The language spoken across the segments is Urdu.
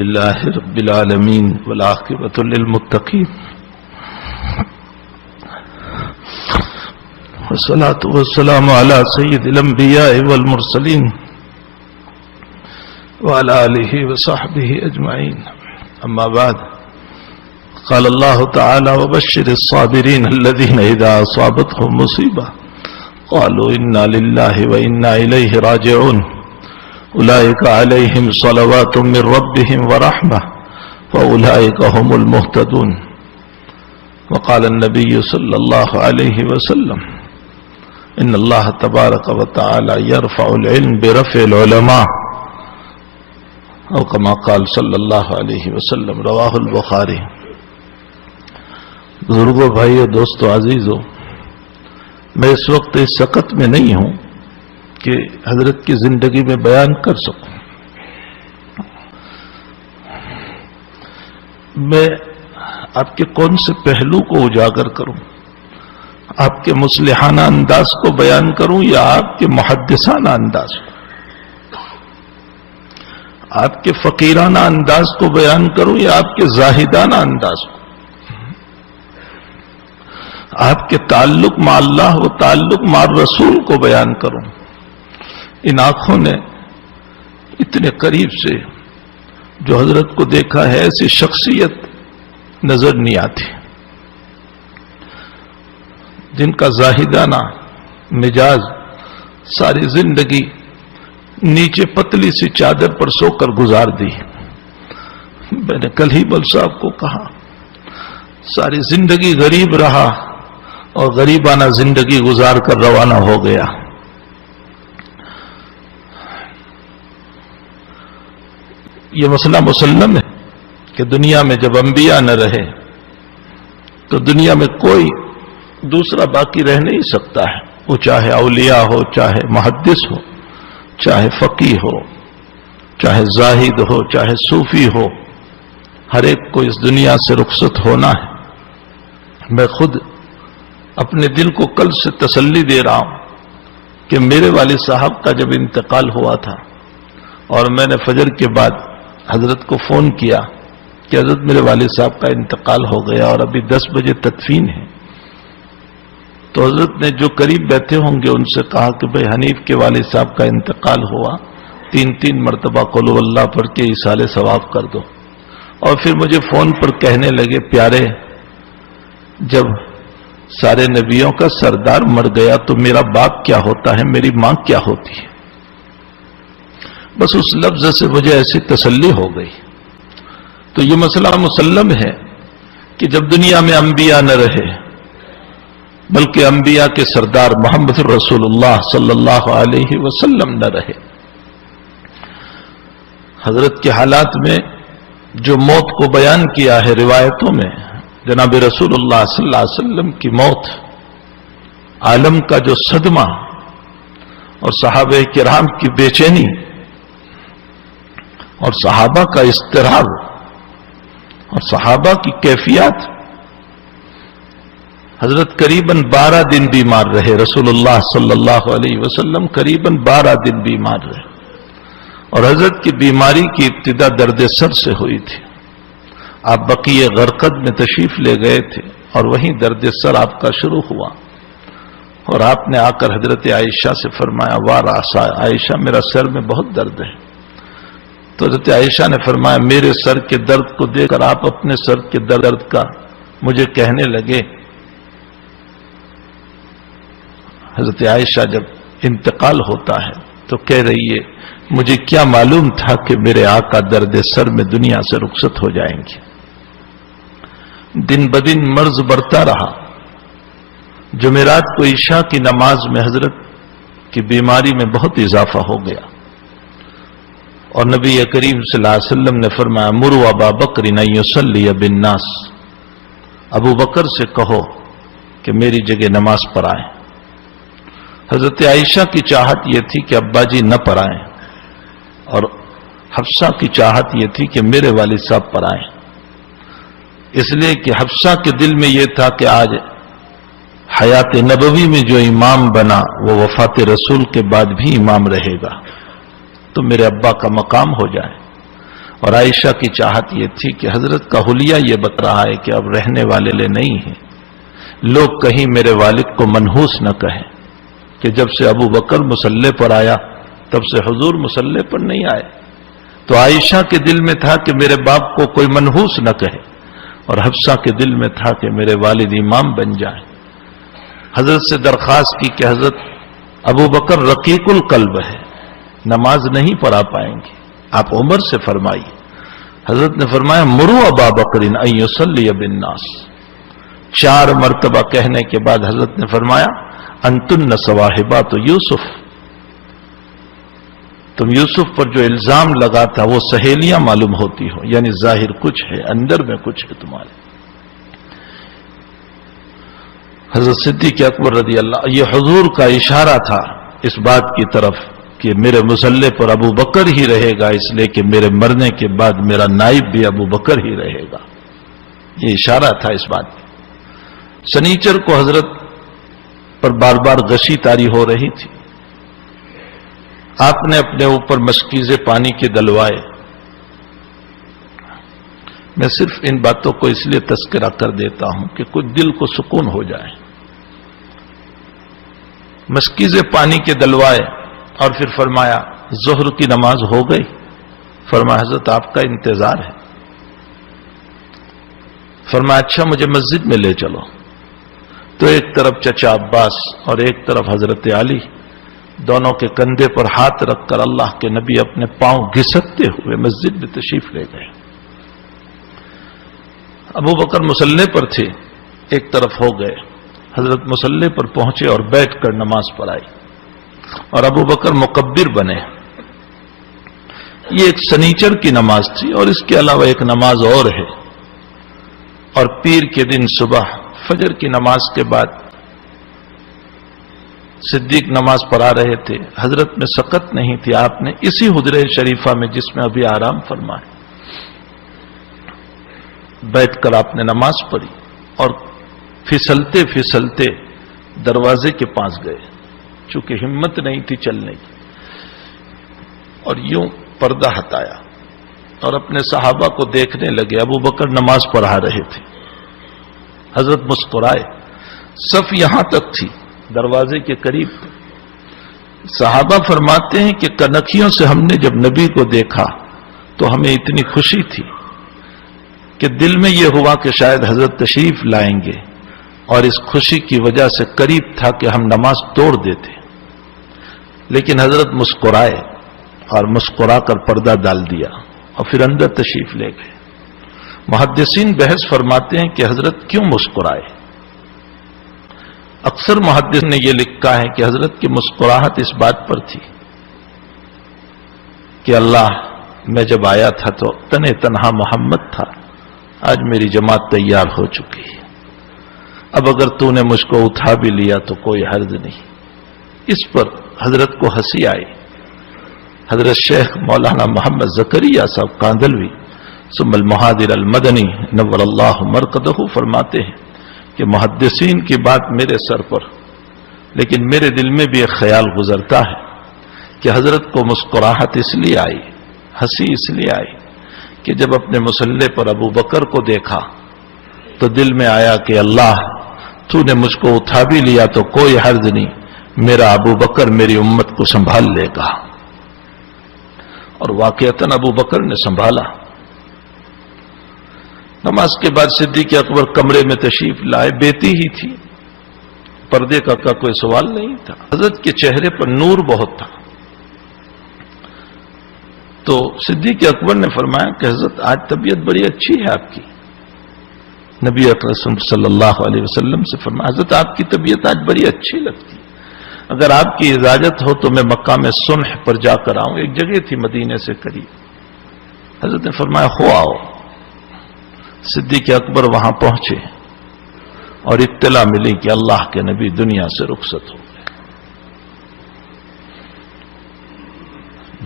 لله رب العالمين والعاقبة للمتقين والصلاة والسلام على سيد الأنبياء والمرسلين وعلى آله وصحبه أجمعين. أما بعد، قال الله تعالى: وبشر الصابرين الذين إذا أصابتهم مصيبة قالوا إنا لله وإنا إليه راجعون أولئك عليهم صلوات من ربهم ورحمة وأولئك هم المهتدون. وقال النبي صلى الله عليه وسلم: إن الله تبارك وتعالى يرفع العلم برفع العلماء أو كما قال صلی اللہ علیہ وسلم. رواہ البخاری. بزرگوں، بھائیو، دوستو، عزیزو، میں اس وقت اس سقط میں نہیں ہوں کہ حضرت کی زندگی میں بیان کر سکوں. میں آپ کے کون سے پہلو کو اجاگر کروں؟ آپ کے مصلحانہ انداز کو بیان کروں یا آپ کے محدثانہ انداز کو؟ آپ کے فقیرانہ انداز کو بیان کروں یا آپ کے زاہدانہ انداز کو؟ آپ کے تعلق مع اللہ و تعلق مع رسول کو بیان کروں؟ ان آنکھوں نے اتنے قریب سے جو حضرت کو دیکھا ہے، ایسی شخصیت نظر نہیں آتی جن کا زاہدانہ مزاج ساری زندگی نیچے پتلی سی چادر پر سو کر گزار دی. میں نے کل ہی بل صاحب کو کہا، ساری زندگی غریب رہا اور غریبانہ زندگی گزار کر روانہ ہو گیا. یہ مسئلہ مسلم ہے کہ دنیا میں جب انبیاء نہ رہے تو دنیا میں کوئی دوسرا باقی رہ نہیں سکتا ہے. وہ چاہے اولیاء ہو، چاہے محدث ہو، چاہے فقیہ ہو، چاہے زاہد ہو، چاہے صوفی ہو، ہر ایک کو اس دنیا سے رخصت ہونا ہے. میں خود اپنے دل کو کل سے تسلی دے رہا ہوں کہ میرے والد صاحب کا جب انتقال ہوا تھا اور میں نے فجر کے بعد حضرت کو فون کیا کہ حضرت میرے والد صاحب کا انتقال ہو گیا اور ابھی 10 بجے تدفین ہے، تو حضرت نے جو قریب بیٹھے ہوں گے ان سے کہا کہ بھئی حنیف کے والد صاحب کا انتقال ہوا، 3 مرتبہ قل ہو اللہ پڑھ کے ایصال ثواب کر دو. اور پھر مجھے فون پر کہنے لگے، پیارے، جب سارے نبیوں کا سردار مر گیا تو میرا باپ کیا ہوتا ہے، میری ماں کیا ہوتی ہے؟ بس اس لفظ سے مجھے ایسی تسلی ہو گئی. تو یہ مسئلہ مسلم ہے کہ جب دنیا میں انبیاء نہ رہے بلکہ انبیاء کے سردار محمد رسول اللہ صلی اللہ علیہ وسلم نہ رہے. حضرت کے حالات میں جو موت کو بیان کیا ہے روایتوں میں، جناب رسول اللہ صلی اللہ علیہ وسلم کی موت، عالم کا جو صدمہ اور صحابہ کرام کی بے چینی اور صحابہ کا اضطراب اور صحابہ کی کیفیات. حضرت قریباً 12 دن بیمار رہے. رسول اللہ صلی اللہ علیہ وسلم قریباً 12 دن بیمار رہے اور حضرت کی بیماری کی ابتدا درد سر سے ہوئی تھی. آپ بقیع غرقد میں تشریف لے گئے تھے اور وہیں درد سر آپ کا شروع ہوا اور آپ نے آ کر حضرت عائشہ سے فرمایا، واہ عائشہ، میرا سر میں بہت درد ہے. تو حضرت عائشہ نے فرمایا، میرے سر کے درد کو دیکھ کر آپ اپنے سر کے درد کا مجھے کہنے لگے. حضرت عائشہ جب انتقال ہوتا ہے تو کہہ رہی ہے، مجھے کیا معلوم تھا کہ میرے آقا درد سر میں دنیا سے رخصت ہو جائیں گے. دن بدن مرض بڑھتا رہا. جمعرات کو عشاء کی نماز میں حضرت کی بیماری میں بہت اضافہ ہو گیا اور نبی کریم صلی اللہ علیہ وسلم نے فرمایا، مروا ابا بکر ان یصلی بالناس، ابو بکر سے کہو کہ میری جگہ نماز پڑھائیں. حضرت عائشہ کی چاہت یہ تھی کہ ابا جی نہ پڑھائیں اور حفصہ کی چاہت یہ تھی کہ میرے والد صاحب پڑھائیں. اس لیے کہ حفصہ کے دل میں یہ تھا کہ آج حیات نبوی میں جو امام بنا وہ وفات رسول کے بعد بھی امام رہے گا تو میرے ابا کا مقام ہو جائے. اور عائشہ کی چاہت یہ تھی کہ حضرت کا حلیہ یہ بتا رہا ہے کہ اب رہنے والے لے نہیں ہیں، لوگ کہیں میرے والد کو منحوس نہ کہیں کہ جب سے ابو بکر مصلی پر آیا تب سے حضور مصلی پر نہیں آئے۔ تو عائشہ کے دل میں تھا کہ میرے باپ کو کوئی منحوس نہ کہے، اور حفصہ کے دل میں تھا کہ میرے والد امام بن جائیں۔ حضرت سے درخواست کی کہ حضرت ابو بکر رقیق القلب ہے، نماز نہیں پڑھا پائیں گے، آپ عمر سے فرمائیے۔ حضرت نے فرمایا مرو ابا بکر ان یصلی بالناس۔ 4 مرتبہ کہنے کے بعد حضرت نے فرمایا انتن صواحبات یوسف، تم یوسف پر جو الزام لگا تھا وہ سہیلیاں معلوم ہوتی ہو، یعنی ظاہر کچھ ہے اندر میں کچھ ہے تمہارے۔ حضرت صدیق اکبر رضی اللہ، یہ حضور کا اشارہ تھا اس بات کی طرف کہ میرے مصلی پر ابو بکر ہی رہے گا، اس لیے کہ میرے مرنے کے بعد میرا نائب بھی ابو بکر ہی رہے گا، یہ اشارہ تھا اس بات کی۔ سنیچر کو حضرت پر بار بار غشی طاری ہو رہی تھی، آپ نے اپنے اوپر مشکیزے پانی کے دلوائے۔ میں صرف ان باتوں کو اس لیے تذکرہ کر دیتا ہوں کہ کچھ دل کو سکون ہو جائے۔ مشکیزے پانی کے دلوائے اور پھر فرمایا ظہر کی نماز ہو گئی؟ فرمایا حضرت آپ کا انتظار ہے۔ فرمایا اچھا مجھے مسجد میں لے چلو۔ تو ایک طرف چچا عباس اور ایک طرف حضرت علی دونوں کے کندھے پر ہاتھ رکھ کر اللہ کے نبی اپنے پاؤں گھسکتے ہوئے مسجد میں تشریف لے گئے۔ ابو بکر مصلی پر تھے، ایک طرف ہو گئے، حضرت مصلی پر پہنچے اور بیٹھ کر نماز پڑھائی، اور ابو بکر مکبر بنے۔ یہ ایک سنیچر کی نماز تھی، اور اس کے علاوہ ایک نماز اور ہے، اور پیر کے دن صبح فجر کی نماز کے بعد صدیق نماز پڑھا رہے تھے، حضرت میں سکت نہیں تھی، آپ نے اسی حجرہ شریفہ میں جس میں ابھی آرام فرمائے بیٹھ کر آپ نے نماز پڑھی، اور پھسلتے پھسلتے دروازے کے پاس گئے، چونکہ ہمت نہیں تھی چلنے کی، اور یوں پردہ ہٹایا اور اپنے صحابہ کو دیکھنے لگے۔ ابو بکر نماز پڑھا رہے تھے، حضرت مسکرائے، صف یہاں تک تھی دروازے کے قریب۔ صحابہ فرماتے ہیں کہ کنکھیوں سے ہم نے جب نبی کو دیکھا تو ہمیں اتنی خوشی تھی کہ دل میں یہ ہوا کہ شاید حضرت تشریف لائیں گے، اور اس خوشی کی وجہ سے قریب تھا کہ ہم نماز توڑ دیتے، لیکن حضرت مسکرائے اور مسکرا کر پردہ ڈال دیا اور پھر اندر تشریف لے گئے۔ محدثین بحث فرماتے ہیں کہ حضرت کیوں مسکرائے؟ اکثر محدث نے یہ لکھا ہے کہ حضرت کی مسکراہٹ اس بات پر تھی کہ اللہ میں جب آیا تھا تو تنہا محمد تھا، آج میری جماعت تیار ہو چکی ہے، اب اگر تو نے مجھ کو اٹھا بھی لیا تو کوئی حرج نہیں۔ اس پر حضرت کو ہنسی آئی۔ حضرت شیخ مولانا محمد زکریا صاحب کاندلوی ثم المہادر المدنی نور اللہ مرقدہ فرماتے ہیں کہ محدثین کی بات میرے سر پر، لیکن میرے دل میں بھی ایک خیال گزرتا ہے کہ حضرت کو مسکراہٹ اس لیے آئی، ہنسی اس لیے آئی کہ جب اپنے مصلی پر ابو بکر کو دیکھا تو دل میں آیا کہ اللہ تو نے مجھ کو اٹھا بھی لیا تو کوئی حرج نہیں، میرا ابو بکر میری امت کو سنبھال لے گا۔ اور واقعتاً ابو بکر نے سنبھالا۔ نماز کے بعد صدیق اکبر کمرے میں تشریف لائے، بیٹی ہی تھی، پردے کا کوئی سوال نہیں تھا، حضرت کے چہرے پر نور بہت تھا۔ تو صدیق اکبر نے فرمایا کہ حضرت آج طبیعت بڑی اچھی ہے آپ کی۔ نبی اکرم صلی اللہ علیہ وسلم سے فرمایا حضرت آپ کی طبیعت آج بڑی اچھی لگتی، اگر آپ کی اجازت ہو تو میں مقام صنح پر جا کر آؤں، ایک جگہ تھی مدینے سے قریب۔ حضرت نے فرمایا ہو آؤ۔ صدیق اکبر وہاں پہنچے اور اطلاع ملی کہ اللہ کے نبی دنیا سے رخصت ہو گئے۔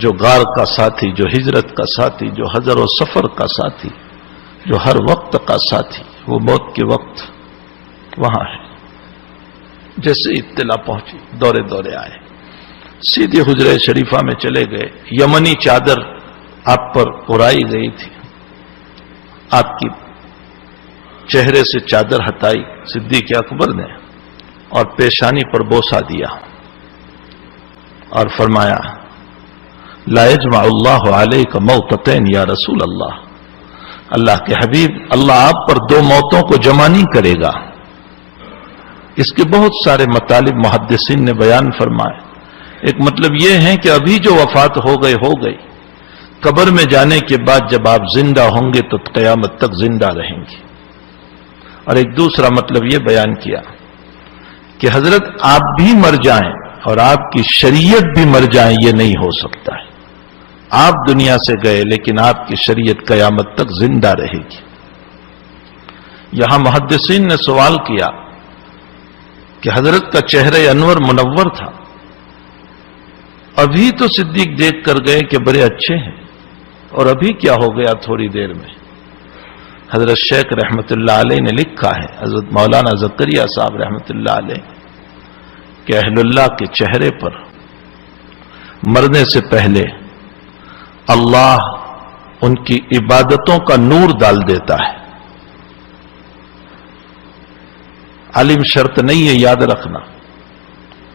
جو غار کا ساتھی، جو ہجرت کا ساتھی، جو حضر و سفر کا ساتھی، جو ہر وقت کا ساتھی، وہ موت کے وقت وہاں ہے۔ جیسے اطلاع پہنچی دورے دورے آئے، سیدھے حجرہ شریفہ میں چلے گئے، یمنی چادر آپ پر اڑائی گئی تھی، آپ کی چہرے سے چادر ہٹائی صدیق اکبر نے اور پیشانی پر بوسہ دیا اور فرمایا لا یجمع اللہ علیک موتتین یا رسول اللہ، اللہ کے حبیب، اللہ آپ پر دو موتوں کو جمع نہیں کرے گا۔ اس کے بہت سارے مطالب محدثین نے بیان فرمائے۔ ایک مطلب یہ ہے کہ ابھی جو وفات ہو گئی، قبر میں جانے کے بعد جب آپ زندہ ہوں گے تو قیامت تک زندہ رہیں گے۔ اور ایک دوسرا مطلب یہ بیان کیا کہ حضرت آپ بھی مر جائیں اور آپ کی شریعت بھی مر جائیں، یہ نہیں ہو سکتا ہے۔ آپ دنیا سے گئے لیکن آپ کی شریعت قیامت تک زندہ رہے گی۔ یہاں محدثین نے سوال کیا کہ حضرت کا چہرہ انور منور تھا، ابھی تو صدیق دیکھ کر گئے کہ بڑے اچھے ہیں، اور ابھی کیا ہو گیا تھوڑی دیر میں؟ حضرت شیخ رحمت اللہ علیہ نے لکھا ہے، حضرت مولانا زکریا صاحب رحمت اللہ علیہ، کہ اہل اللہ کے چہرے پر مرنے سے پہلے اللہ ان کی عبادتوں کا نور ڈال دیتا ہے۔ عالم شرط نہیں ہے، یاد رکھنا،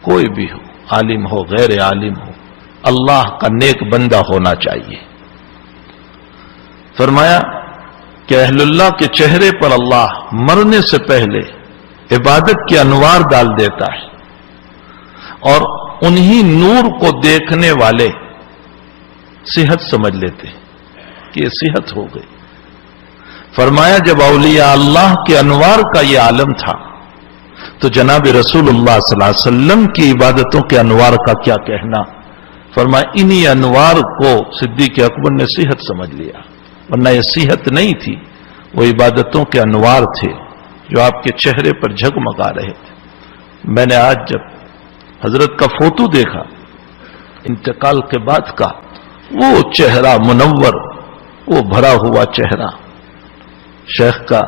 کوئی بھی ہو، عالم ہو غیر عالم ہو، اللہ کا نیک بندہ ہونا چاہیے۔ فرمایا کہ اہل اللہ کے چہرے پر اللہ مرنے سے پہلے عبادت کے انوار ڈال دیتا ہے، اور انہی نور کو دیکھنے والے صحت سمجھ لیتے کہ یہ صحت ہو گئی۔ فرمایا جب اولیاء اللہ کے انوار کا یہ عالم تھا تو جناب رسول اللہ صلی اللہ علیہ وسلم کی عبادتوں کے انوار کا کیا کہنا؟ فرمایا انہی انوار کو صدیق اکبر نے صحت سمجھ لیا، ورنہ یہ صحت نہیں تھی، وہ عبادتوں کے انوار تھے جو آپ کے چہرے پر جھگمگا رہے تھے۔ میں نے آج جب حضرت کا فوٹو دیکھا انتقال کے بعد کا، وہ چہرہ منور، وہ بھرا ہوا چہرہ شیخ کا،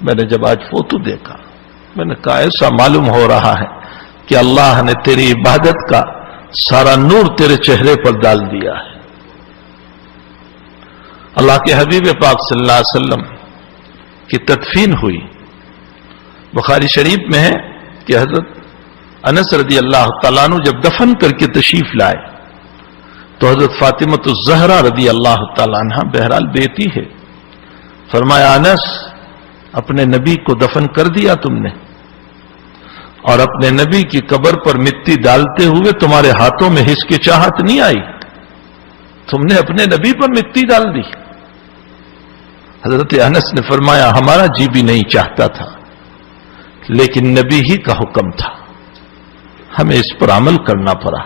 میں نے جب آج فوٹو دیکھا میں نے کہا ایسا معلوم ہو رہا ہے کہ اللہ نے تیری عبادت کا سارا نور تیرے چہرے پر ڈال دیا ہے۔ اللہ کے حبیب پاک صلی اللہ علیہ وسلم کی تدفین ہوئی، بخاری شریف میں ہے کہ حضرت انس رضی اللہ تعالیٰ عنہ جب دفن کر کے تشریف لائے تو حضرت فاطمہ الزہرا رضی اللہ تعالیٰ عنہ، بہرحال بیٹی ہے، فرمایا انس اپنے نبی کو دفن کر دیا تم نے، اور اپنے نبی کی قبر پر مٹی ڈالتے ہوئے تمہارے ہاتھوں میں ہچکچاہٹ نہیں آئی؟ تم نے اپنے نبی پر مٹی ڈال دی؟ حضرت انس نے فرمایا ہمارا جی بھی نہیں چاہتا تھا، لیکن نبی ہی کا حکم تھا، ہمیں اس پر عمل کرنا پڑا۔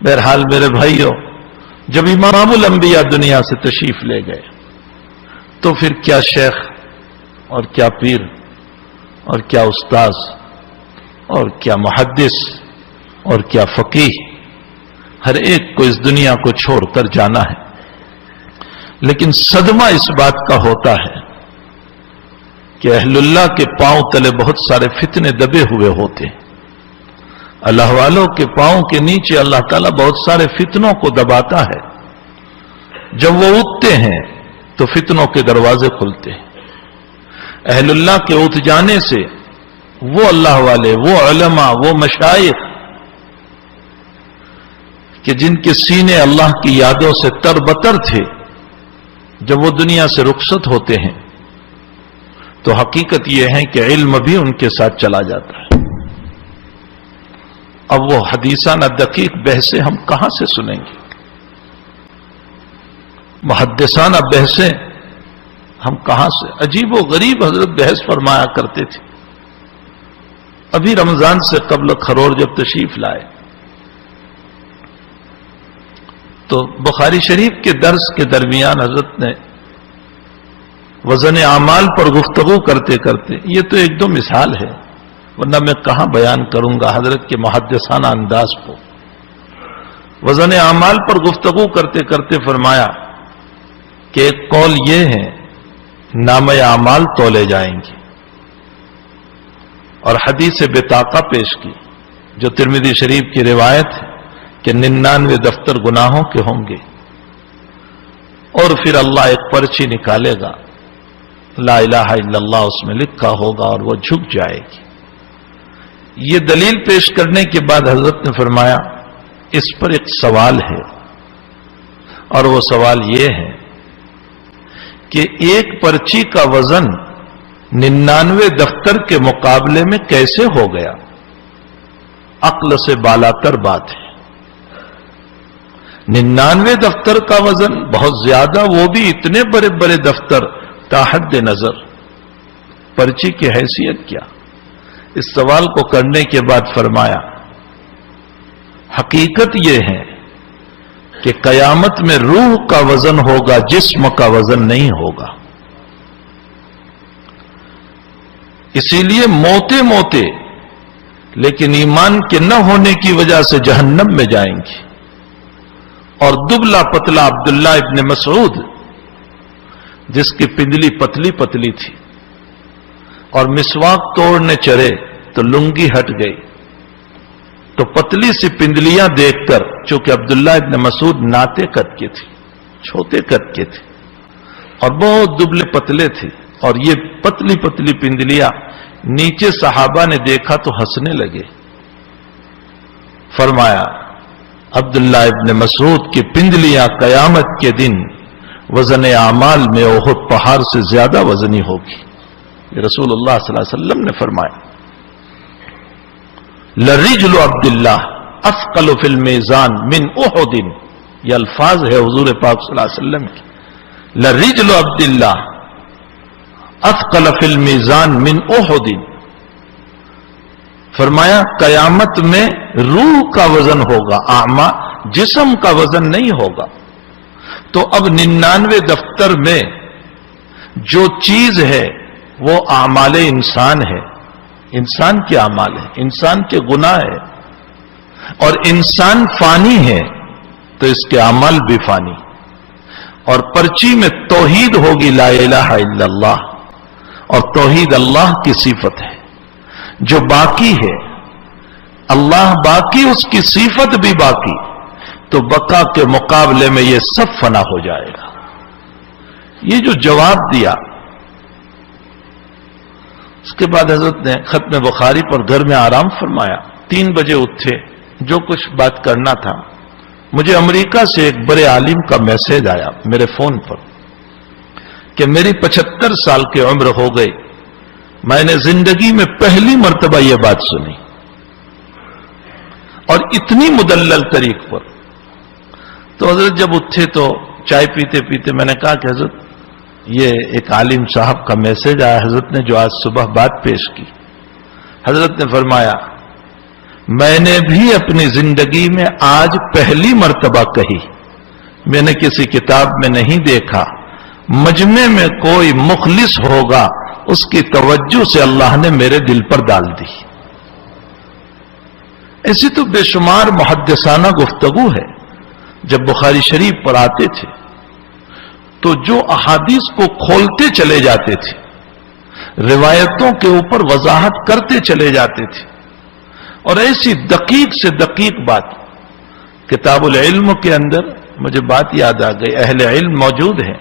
بہرحال میرے بھائیوں، جب امام الانبیاء دنیا سے تشریف لے گئے تو پھر کیا شیخ اور کیا پیر اور کیا استاذ اور کیا محدث اور کیا فقیہ، ہر ایک کو اس دنیا کو چھوڑ کر جانا ہے۔ لیکن صدمہ اس بات کا ہوتا ہے کہ اہل اللہ کے پاؤں تلے بہت سارے فتنے دبے ہوئے ہوتے ہیں۔ اللہ والوں کے پاؤں کے نیچے اللہ تعالیٰ بہت سارے فتنوں کو دباتا ہے۔ جب وہ اٹھتے ہیں تو فتنوں کے دروازے کھلتے ہیں۔ اہل اللہ کے اٹھ جانے سے وہ اللہ والے، وہ علماء، وہ مشائخ کہ جن کے سینے اللہ کی یادوں سے تربتر تھے، جب وہ دنیا سے رخصت ہوتے ہیں تو حقیقت یہ ہے کہ علم بھی ان کے ساتھ چلا جاتا ہے۔ اب وہ حدیثانہ دقیق بحثیں ہم کہاں سے سنیں گے؟ محدثانہ بحثیں ہم کہاں سے؟ عجیب و غریب حضرت بحث فرمایا کرتے تھے۔ ابھی رمضان سے قبل خرور جب تشریف لائے تو بخاری شریف کے درس کے درمیان حضرت نے وزن اعمال پر گفتگو کرتے کرتے، یہ تو ایک دو مثال ہے ورنہ میں کہاں بیان کروں گا حضرت کے محدثانہ انداز کو، وزن اعمال پر گفتگو کرتے کرتے فرمایا کہ ایک قول یہ ہے نامہ اعمال تولے جائیں گے، اور حدیث بطاقہ پیش کی جو ترمذی شریف کی روایت ہے کہ 99 دفتر گناہوں کے ہوں گے، اور پھر اللہ ایک پرچی نکالے گا، لا الہ الا اللہ اس میں لکھا ہوگا اور وہ جھک جائے گی۔ یہ دلیل پیش کرنے کے بعد حضرت نے فرمایا اس پر ایک سوال ہے، اور وہ سوال یہ ہے کہ ایک پرچی کا وزن 99 دفتر کے مقابلے میں کیسے ہو گیا؟ عقل سے بالاتر بات ہے۔ 99 دفتر کا وزن بہت زیادہ، وہ بھی اتنے بڑے بڑے دفتر، تاحد نظر پرچی کی حیثیت کیا؟ اس سوال کو کرنے کے بعد فرمایا حقیقت یہ ہے کہ قیامت میں روح کا وزن ہوگا، جسم کا وزن نہیں ہوگا۔ اسی لیے موتے موتے لیکن ایمان کے نہ ہونے کی وجہ سے جہنم میں جائیں گے۔ اور دبلا پتلا عبداللہ ابن مسعود جس کی پندلی پتلی پتلی تھی اور مسواک توڑنے چڑھے تو لنگی ہٹ گئی، تو پتلی سی پندلیاں دیکھ کر، چونکہ عبداللہ ابن مسعود ناتے قد کے تھے، چھوٹے قد کے تھے اور بہت دبلے پتلے تھے، اور یہ پتلی پتلی پندلیاں نیچے صحابہ نے دیکھا تو ہنسنے لگے۔ فرمایا عبداللہ ابن مسعود کی پندلیاں قیامت کے دن وزن اعمال میں احد پہاڑ سے زیادہ وزنی ہوگی۔ یہ رسول اللہ صلی اللہ علیہ وسلم نے فرمایا لرجل عبداللہ اثقل فی المیزان من احد، یہ الفاظ ہے حضور پاک صلی اللہ علیہ وسلم کی، لرجل عبداللہ اثقل فی المیزان من احد۔ فرمایا قیامت میں روح کا وزن ہوگا، اعمال جسم کا وزن نہیں ہوگا۔ تو اب 99 دفتر میں جو چیز ہے وہ اعمال انسان ہے، انسان کے اعمال ہے، انسان کے گناہ ہے، اور انسان فانی ہے تو اس کے اعمال بھی فانی۔ اور پرچی میں توحید ہوگی، لا الہ الا اللہ، اور توحید اللہ کی صفت ہے۔ جو باقی ہے اللہ باقی، اس کی صفت بھی باقی، تو بقا کے مقابلے میں یہ سب فنا ہو جائے گا۔ یہ جو جواب دیا، اس کے بعد حضرت نے ختم بخاری پر گھر میں آرام فرمایا، 3 بجے اٹھے، جو کچھ بات کرنا تھا۔ مجھے امریکہ سے ایک بڑے عالم کا میسج آیا میرے فون پر کہ میری 75 سال کی عمر ہو گئی، میں نے زندگی میں پہلی مرتبہ یہ بات سنی، اور اتنی مدلل طریق پر۔ تو حضرت جب اٹھے تو چائے پیتے پیتے میں نے کہا کہ حضرت یہ ایک عالم صاحب کا میسج آیا، حضرت نے جو آج صبح بات پیش کی۔ حضرت نے فرمایا میں نے بھی اپنی زندگی میں آج پہلی مرتبہ کہی، میں نے کسی کتاب میں نہیں دیکھا، مجمع میں کوئی مخلص ہوگا اس کی توجہ سے اللہ نے میرے دل پر ڈال دی۔ ایسی تو بے شمار محدثانہ گفتگو ہے۔ جب بخاری شریف پر آتے تھے تو جو احادیث کو کھولتے چلے جاتے تھے، روایتوں کے اوپر وضاحت کرتے چلے جاتے تھے، اور ایسی دقیق سے دقیق بات۔ کتاب العلم کے اندر مجھے بات یاد آ گئی، اہل علم موجود ہیں،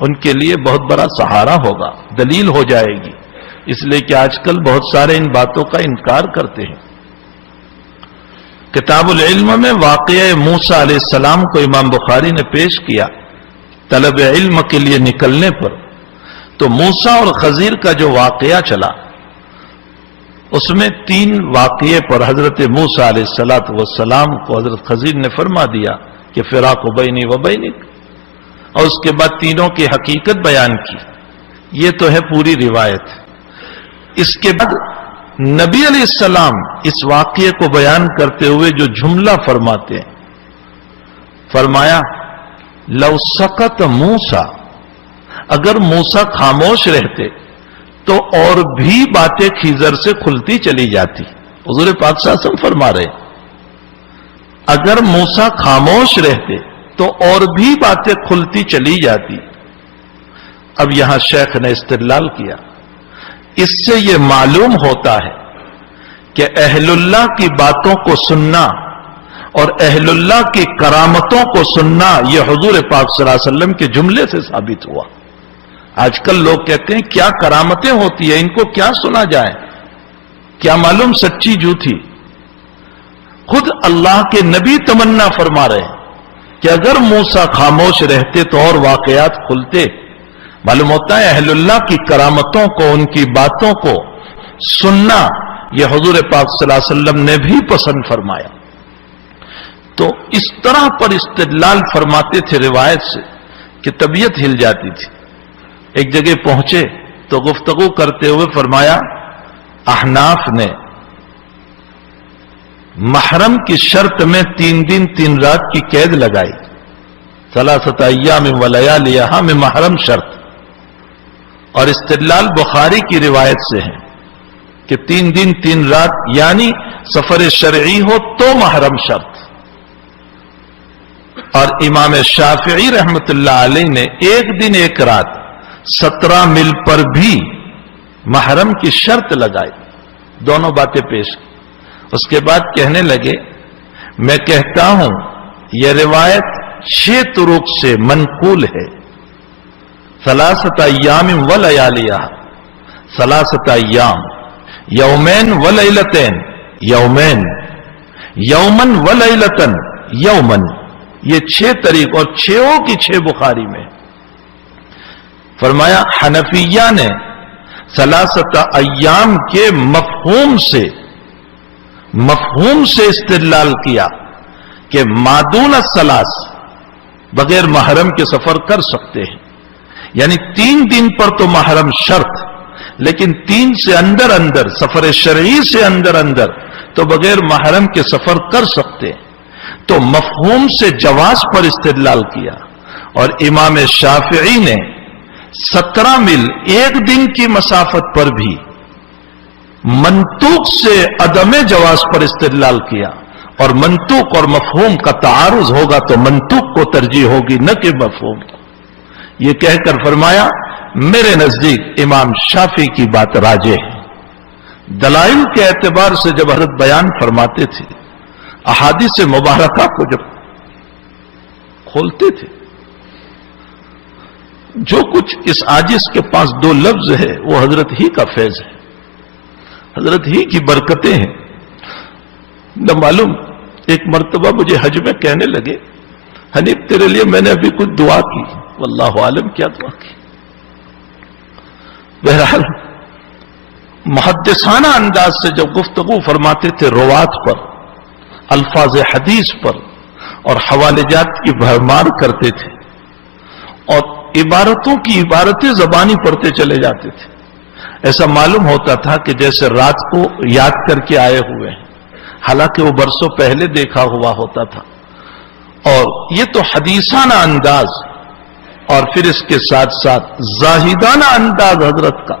ان کے لیے بہت بڑا سہارا ہوگا، دلیل ہو جائے گی، اس لیے کہ آج کل بہت سارے ان باتوں کا انکار کرتے ہیں۔ کتاب العلم میں واقعہ موسیٰ علیہ السلام کو امام بخاری نے پیش کیا طلب علم کے لیے نکلنے پر۔ تو موسیٰ اور خضر کا جو واقعہ چلا، اس میں 3 واقعے پر حضرت موسیٰ علیہ السلام کو حضرت خضر نے فرما دیا کہ فراق بینی و بینک، اور اس کے بعد تینوں کی حقیقت بیان کی۔ یہ تو ہے پوری روایت۔ اس کے بعد نبی علیہ السلام اس واقعے کو بیان کرتے ہوئے جو جملہ فرماتے ہیں، فرمایا لو سکت موسیٰ، اگر موسیٰ خاموش رہتے تو اور بھی باتیں خضر سے کھلتی چلی جاتی۔ حضور پاک صلی اللہ علیہ وسلم فرما رہے اگر موسیٰ خاموش رہتے تو اور بھی باتیں کھلتی چلی جاتی۔ اب یہاں شیخ نے استدلال کیا، اس سے یہ معلوم ہوتا ہے کہ اہل اللہ کی باتوں کو سننا اور اہل اللہ کی کرامتوں کو سننا یہ حضور پاک صلی اللہ علیہ وسلم کے جملے سے ثابت ہوا۔ آج کل لوگ کہتے ہیں کیا کرامتیں ہوتی ہیں، ان کو کیا سنا جائے، کیا معلوم سچی جھوٹی۔ خود اللہ کے نبی تمنا فرما رہے ہیں کہ اگر موسیٰ خاموش رہتے تو اور واقعات کھلتے۔ معلوم ہوتا ہے اہل اللہ کی کرامتوں کو، ان کی باتوں کو سننا یہ حضور پاک صلی اللہ علیہ وسلم نے بھی پسند فرمایا۔ تو اس طرح پر استدلال فرماتے تھے روایت سے کہ طبیعت ہل جاتی تھی۔ ایک جگہ پہنچے تو گفتگو کرتے ہوئے فرمایا احناف نے محرم کی شرط میں 3 دن 3 رات کی قید لگائی، 3 ایام و لیالیہا میں محرم شرط، اور استدلال بخاری کی روایت سے ہے کہ 3 دن 3 رات یعنی سفر شرعی ہو تو محرم شرط۔ اور امام شافعی رحمت اللہ علیہ نے 1 دن 1 رات 17 میل پر بھی محرم کی شرط لگائی، دونوں باتیں پیش کی۔ اس کے بعد کہنے لگے میں کہتا ہوں یہ روایت 6 طرق سے منقول ہے، 3 ایام و لیالیہا، 3 ایام، یومین و لیلتین، یومین، یومن و لیلتن، یومن، یہ 6 طریق اور 6 کی 6 بخاری میں۔ فرمایا حنفیہ نے 3 ایام کے مفہوم سے استدلال کیا کہ مادون الثلاث بغیر محرم کے سفر کر سکتے ہیں، یعنی 3 دن پر تو محرم شرط، لیکن 3 سے اندر سفر شرعی سے اندر تو بغیر محرم کے سفر کر سکتے ہیں۔ تو مفہوم سے جواز پر استدلال کیا، اور امام شافعی نے 17 میل 1 دن کی مسافت پر بھی منطوق سے عدم جواز پر استدلال کیا، اور منطوق اور مفہوم کا تعارض ہوگا تو منطوق کو ترجیح ہوگی نہ کہ مفہوم کو۔ یہ کہہ کر فرمایا میرے نزدیک امام شافعی کی بات راجح ہے۔ دلائل کے اعتبار سے جب حضرت بیان فرماتے تھے، احادیث مبارکہ کو جب کھولتے تھے، جو کچھ اس عاجز کے پاس 2 لفظ ہے وہ حضرت ہی کا فیض ہے، حضرت ہی کی برکتیں ہیں۔ نہ معلوم ایک مرتبہ مجھے حج میں کہنے لگے حنیف تیرے لیے میں نے ابھی کچھ دعا کی، واللہ عالم کیا دعا کی۔ بہرحال محدثانہ انداز سے جب گفتگو فرماتے تھے روات پر، الفاظ حدیث پر، اور حوالے جات کی بھرمار کرتے تھے، اور عبارتوں کی عبارتیں زبانی پڑھتے چلے جاتے تھے، ایسا معلوم ہوتا تھا کہ جیسے رات کو یاد کر کے آئے ہوئے ہیں، حالانکہ وہ برسوں پہلے دیکھا ہوا ہوتا تھا۔ اور یہ تو حدیثانہ انداز، اور پھر اس کے ساتھ ساتھ زاہدانہ انداز حضرت کا،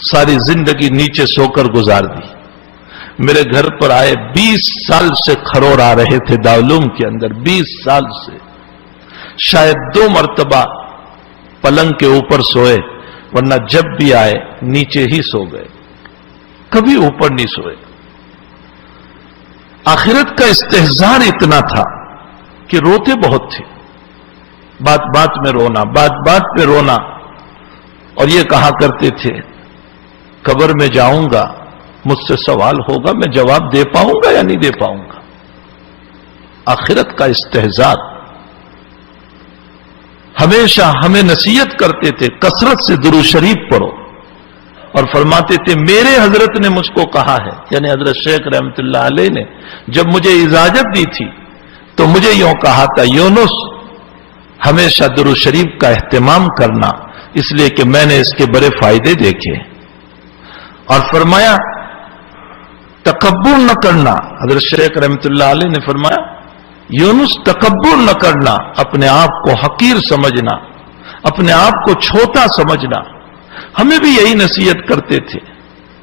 ساری زندگی نیچے سو کر گزار دی۔ میرے گھر پر آئے 20 سال سے کھرور آ رہے تھے دارالعلوم کے اندر، 20 سال سے شاید 2 مرتبہ پلنگ کے اوپر سوئے، ورنہ جب بھی آئے نیچے ہی سو گئے، کبھی اوپر نہیں سوئے۔ آخرت کا استحضار اتنا تھا کہ روتے بہت تھے، بات بات میں رونا، بات بات پہ رونا، اور یہ کہا کرتے تھے قبر میں جاؤں گا، مجھ سے سوال ہوگا، میں جواب دے پاؤں گا یا نہیں دے پاؤں گا۔ آخرت کا استحضار۔ ہمیشہ ہمیں نصیحت کرتے تھے کثرت سے درود شریف پڑھو، اور فرماتے تھے میرے حضرت نے مجھ کو کہا ہے، یعنی حضرت شیخ رحمت اللہ علیہ نے جب مجھے اجازت دی تھی تو مجھے یوں کہا تھا یونس ہمیشہ درود شریف کا اہتمام کرنا، اس لیے کہ میں نے اس کے بڑے فائدے دیکھے۔ اور فرمایا تکبر نہ کرنا، حضرت شیخ رحمت اللہ علیہ نے فرمایا یونس تکبر نہ کرنا، اپنے آپ کو حقیر سمجھنا، اپنے آپ کو چھوٹا سمجھنا۔ ہمیں بھی یہی نصیحت کرتے تھے۔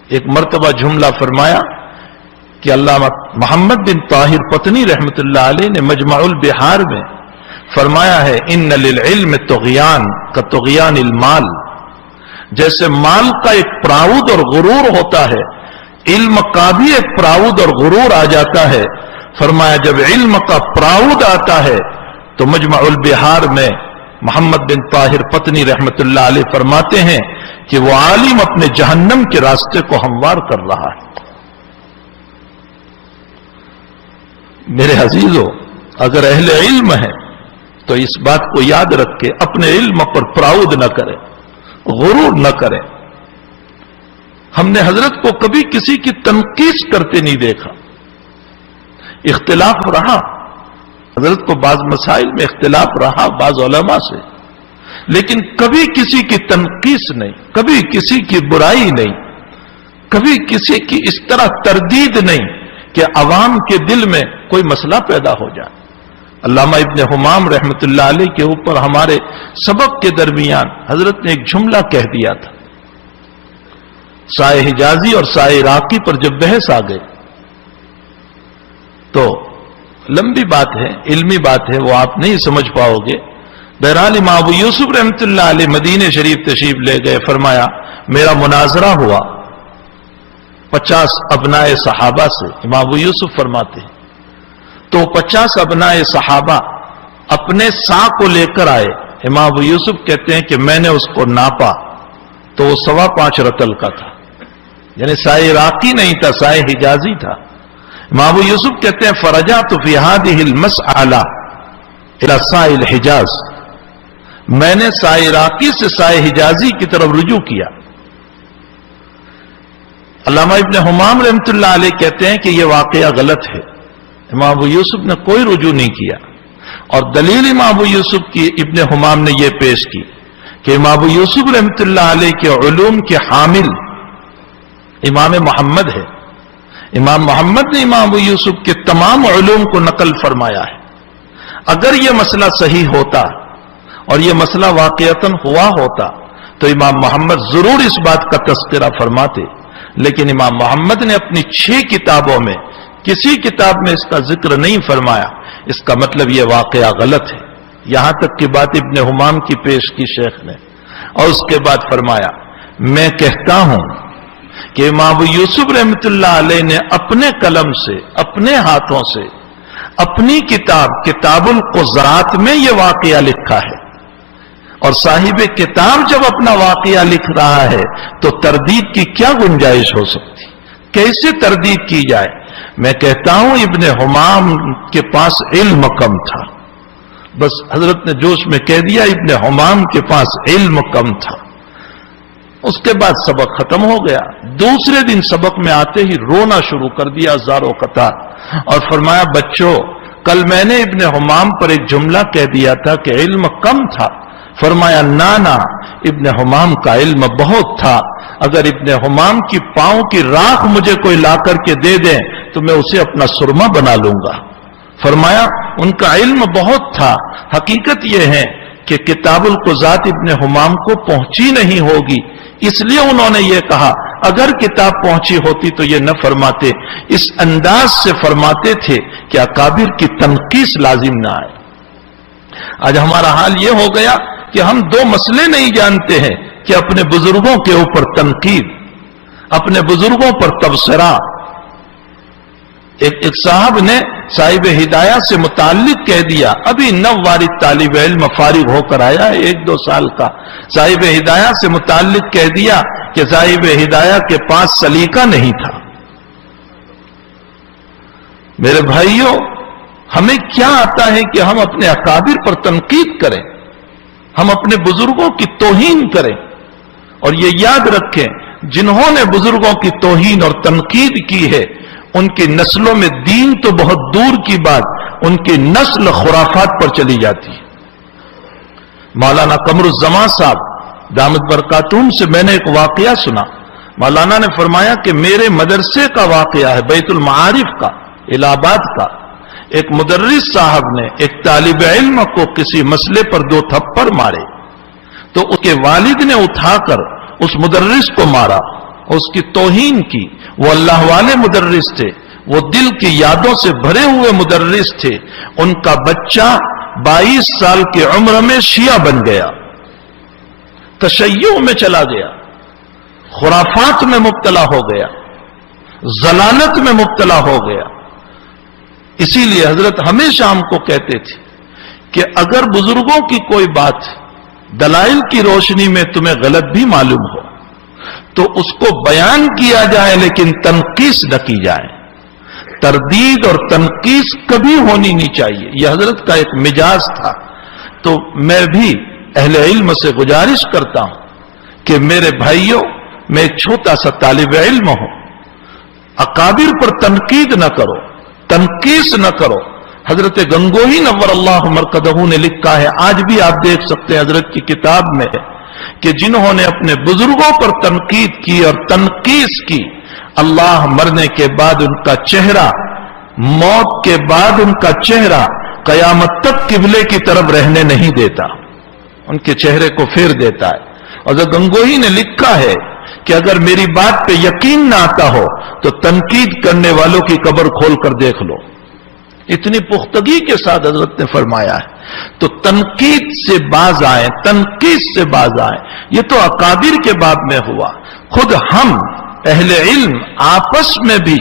ایک مرتبہ جملہ فرمایا کہ علامہ محمد بن طاہر پتنی رحمت اللہ علیہ نے مجمع البحار میں فرمایا ہے ان للعلم طغیان کطغیان المال، جیسے مال کا ایک پراؤد اور غرور ہوتا ہے، علم کا بھی ایک پراؤد اور غرور آ جاتا ہے۔ فرمایا جب علم کا پراؤڈ آتا ہے تو مجمع البحار میں محمد بن طاہر پتنی رحمت اللہ علیہ فرماتے ہیں کہ وہ عالم اپنے جہنم کے راستے کو ہموار کر رہا ہے۔ میرے عزیزو، اگر اہل علم ہے تو اس بات کو یاد رکھ کے اپنے علم پر پراؤڈ نہ کرے، غرور نہ کرے۔ ہم نے حضرت کو کبھی کسی کی تنقید کرتے نہیں دیکھا۔ اختلاف رہا، حضرت کو بعض مسائل میں اختلاف رہا بعض علماء سے، لیکن کبھی کسی کی تنقید نہیں، کبھی کسی کی برائی نہیں، کبھی کسی کی اس طرح تردید نہیں کہ عوام کے دل میں کوئی مسئلہ پیدا ہو جائے۔ علامہ ابن حمام رحمت اللہ علیہ کے اوپر ہمارے سبق کے درمیان حضرت نے ایک جملہ کہہ دیا تھا۔ سائے حجازی اور سائے عراقی پر جب بحث آ گئے تو لمبی بات ہے، علمی بات ہے، وہ آپ نہیں سمجھ پاؤ گے۔ بہرحال امام ابو یوسف رحمت اللہ علیہ مدینہ شریف تشریف لے گئے، فرمایا میرا مناظرہ ہوا 50 ابناء صحابہ سے۔ امام ابو یوسف فرماتے ہیں تو 50 ابناء صحابہ اپنے سا کو لے کر آئے۔ امام ابو یوسف کہتے ہیں کہ میں نے اس کو ناپا تو وہ 5.25 رطل کا تھا، یعنی سائے عراقی نہیں تھا، سائے حجازی تھا۔ امام ابو یوسف کہتے ہیں فرجعت فی هذه المسألة الى سائے الحجاز، میں نے سائے عراقی سے سائے حجازی کی طرف رجوع کیا۔ علامہ ابن حمام رحمت اللہ علیہ کہتے ہیں کہ یہ واقعہ غلط ہے، امام ابو یوسف نے کوئی رجوع نہیں کیا، اور دلیل امام ابو یوسف کی ابن حمام نے یہ پیش کی کہ امام ابو یوسف رحمت اللہ علیہ کے علوم کے حامل امام محمد ہے۔ امام محمد نے امام ابو یوسف کے تمام علوم کو نقل فرمایا ہے۔ اگر یہ مسئلہ صحیح ہوتا اور یہ مسئلہ واقعتاً ہوا ہوتا تو امام محمد ضرور اس بات کا تذکرہ فرماتے، لیکن امام محمد نے اپنی 6 کتابوں میں کسی کتاب میں اس کا ذکر نہیں فرمایا۔ اس کا مطلب یہ واقعہ غلط ہے۔ یہاں تک کہ بات ابن حمام کی پیش کی شیخ نے، اور اس کے بعد فرمایا میں کہتا ہوں کہ امام ابو یوسف رحمت اللہ علیہ نے اپنے قلم سے، اپنے ہاتھوں سے، اپنی کتاب القضات میں یہ واقعہ لکھا ہے، اور صاحب کتاب جب اپنا واقعہ لکھ رہا ہے تو تردید کی کیا گنجائش ہو سکتی؟ کیسے تردید کی جائے؟ میں کہتا ہوں ابن حمام کے پاس علم کم تھا، بس حضرت نے جوش میں کہہ دیا ابن حمام کے پاس علم کم تھا۔ اس کے بعد سبق ختم ہو گیا۔ دوسرے دن سبق میں آتے ہی رونا شروع کر دیا زارو قطار، اور فرمایا بچوں کل میں نے ابن حمام پر ایک جملہ کہہ دیا تھا کہ علم کم تھا۔ فرمایا نانا ابن حمام کا علم بہت تھا، اگر ابن حمام کی پاؤں کی راکھ مجھے کوئی لا کر کے دے دیں تو میں اسے اپنا سرما بنا لوں گا۔ فرمایا ان کا علم بہت تھا، حقیقت یہ ہے کہ کتاب القضات ابن حمام کو پہنچی نہیں ہوگی، اس لیے انہوں نے یہ کہا، اگر کتاب پہنچی ہوتی تو یہ نہ فرماتے، اس انداز سے فرماتے تھے کہ اکابر کی تنقیص لازم نہ آئے۔ آج ہمارا حال یہ ہو گیا کہ ہم 2 مسئلے نہیں جانتے ہیں کہ اپنے بزرگوں کے اوپر تنقید، اپنے بزرگوں پر تبصرہ۔ ایک صاحب نے صاحب ہدایہ سے متعلق کہہ دیا، ابھی نووارد طالب علم فارغ ہو کر آیا ہے 1-2 سال کا، صاحب ہدایہ سے متعلق کہہ دیا کہ صاحب ہدایہ کے پاس سلیقہ نہیں تھا۔ میرے بھائیوں، ہمیں کیا آتا ہے کہ ہم اپنے اکابر پر تنقید کریں، ہم اپنے بزرگوں کی توہین کریں؟ اور یہ یاد رکھیں جنہوں نے بزرگوں کی توہین اور تنقید کی ہے ان کی نسلوں میں دین تو بہت دور کی بات، ان کی نسل خرافات پر چلی جاتی ہے۔ مولانا قمر الزمان صاحب دامت برکاتہم سے میں نے ایک واقعہ سنا۔ مولانا نے فرمایا کہ میرے مدرسے کا واقعہ ہے، بیت المعارف کا، الہ آباد کا۔ ایک مدرس صاحب نے ایک طالب علم کو کسی مسئلے پر 2 تھپڑ مارے تو اس کے والد نے اٹھا کر اس مدرس کو مارا، اس کی توہین کی۔ وہ اللہ والے مدرس تھے، وہ دل کی یادوں سے بھرے ہوئے مدرس تھے۔ ان کا بچہ 22 سال کی عمر میں شیعہ بن گیا، تشیع میں چلا گیا، خرافات میں مبتلا ہو گیا، ضلالت میں مبتلا ہو گیا۔ اسی لیے حضرت ہمیشہ ہم کو کہتے تھے کہ اگر بزرگوں کی کوئی بات دلائل کی روشنی میں تمہیں غلط بھی معلوم ہو تو اس کو بیان کیا جائے لیکن تنقیس نہ کی جائے. تردید اور تنقیس کبھی ہونی نہیں چاہیے. یہ حضرت کا ایک مزاج تھا. تو میں بھی اہل علم سے گزارش کرتا ہوں کہ میرے بھائیوں، میں ایک چھوٹا سا طالب علم ہوں، اکابر پر تنقید نہ کرو، تنقیس نہ کرو. حضرت گنگوہی نور اللہ مرقدہ نے لکھا ہے، آج بھی آپ دیکھ سکتے ہیں حضرت کی کتاب میں ہے، کہ جنہوں نے اپنے بزرگوں پر تنقید کی اور تنقیس کی، اللہ مرنے کے بعد ان کا چہرہ، موت کے بعد ان کا چہرہ قیامت تک قبلے کی طرف رہنے نہیں دیتا، ان کے چہرے کو پھیر دیتا ہے. اور گنگوہی نے لکھا ہے کہ اگر میری بات پہ یقین نہ آتا ہو تو تنقید کرنے والوں کی قبر کھول کر دیکھ لو. اتنی پختگی کے ساتھ حضرت نے فرمایا ہے. تو تنقید سے باز آئیں، تنقید سے باز آئیں. یہ تو اکابر کے باب میں ہوا. خود ہم اہل علم آپس میں بھی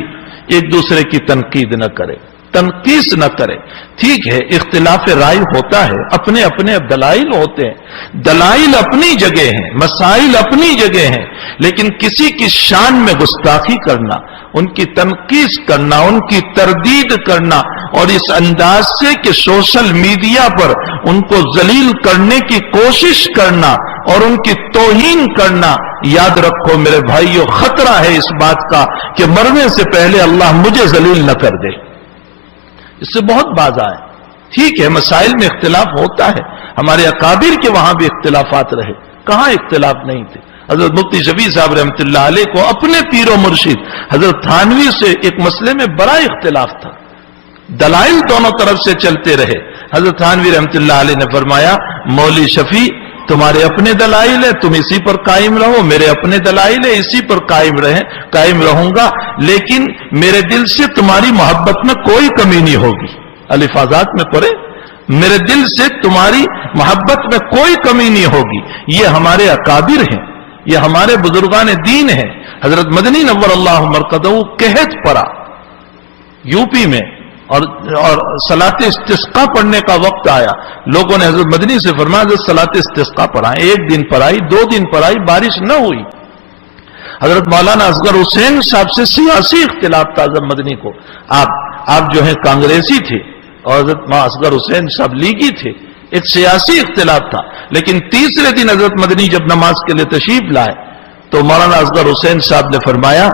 ایک دوسرے کی تنقید نہ کریں، تنقیس نہ کرے. ٹھیک ہے، اختلاف رائے ہوتا ہے، اپنے اپنے دلائل ہوتے ہیں، دلائل اپنی جگہ ہیں، مسائل اپنی جگہ ہیں، لیکن کسی کی شان میں گستاخی کرنا، ان کی تنقیس کرنا، ان کی تردید کرنا، اور اس انداز سے کہ سوشل میڈیا پر ان کو ذلیل کرنے کی کوشش کرنا اور ان کی توہین کرنا، یاد رکھو میرے بھائیو، خطرہ ہے اس بات کا کہ مرنے سے پہلے اللہ مجھے ذلیل نہ کر دے. اس سے بہت باز آئے. ٹھیک ہے، مسائل میں اختلاف ہوتا ہے، ہمارے اکابر کے وہاں بھی اختلافات رہے، کہاں اختلاف نہیں تھے. حضرت مفتی شفیع صاحب رحمۃ اللہ علیہ کو اپنے پیر و مرشد حضرت تھانوی سے ایک مسئلے میں بڑا اختلاف تھا. دلائل دونوں طرف سے چلتے رہے. حضرت تھانوی رحمۃ اللہ علیہ نے فرمایا، مولوی شفیع تمہارے اپنے دلائل ہیں، تم اسی پر قائم رہو، میرے اپنے دلائل ہیں، اسی پر قائم رہوں گا، لیکن میرے دل سے تمہاری محبت میں کوئی کمی نہیں ہوگی. الفاظات میں پڑھے، میرے دل سے تمہاری محبت میں کوئی کمی نہیں ہوگی. یہ ہمارے اکابر ہیں، یہ ہمارے بزرگان دین ہیں. حضرت مدنی نور اللہ مرقدہ قحط پڑا یو پی میں، اور صلاۃ استسقاء پڑھنے کا وقت آیا. لوگوں نے حضرت مدنی سے فرمایا حضرت صلاۃ استسقاء پڑھائیں. 1 دن پڑھائی، 2 دن پڑھائی، بارش نہ ہوئی. حضرت مولانا اصغر حسین صاحب سے سیاسی اختلاف تھا. حضرت مدنی کو آپ جو ہیں کانگریسی تھے اور حضرت اصغر حسین صاحب لیگی تھے، ایک سیاسی اختلاف تھا. لیکن تیسرے دن حضرت مدنی جب نماز کے لیے تشریف لائے تو مولانا اصغر حسین صاحب نے فرمایا،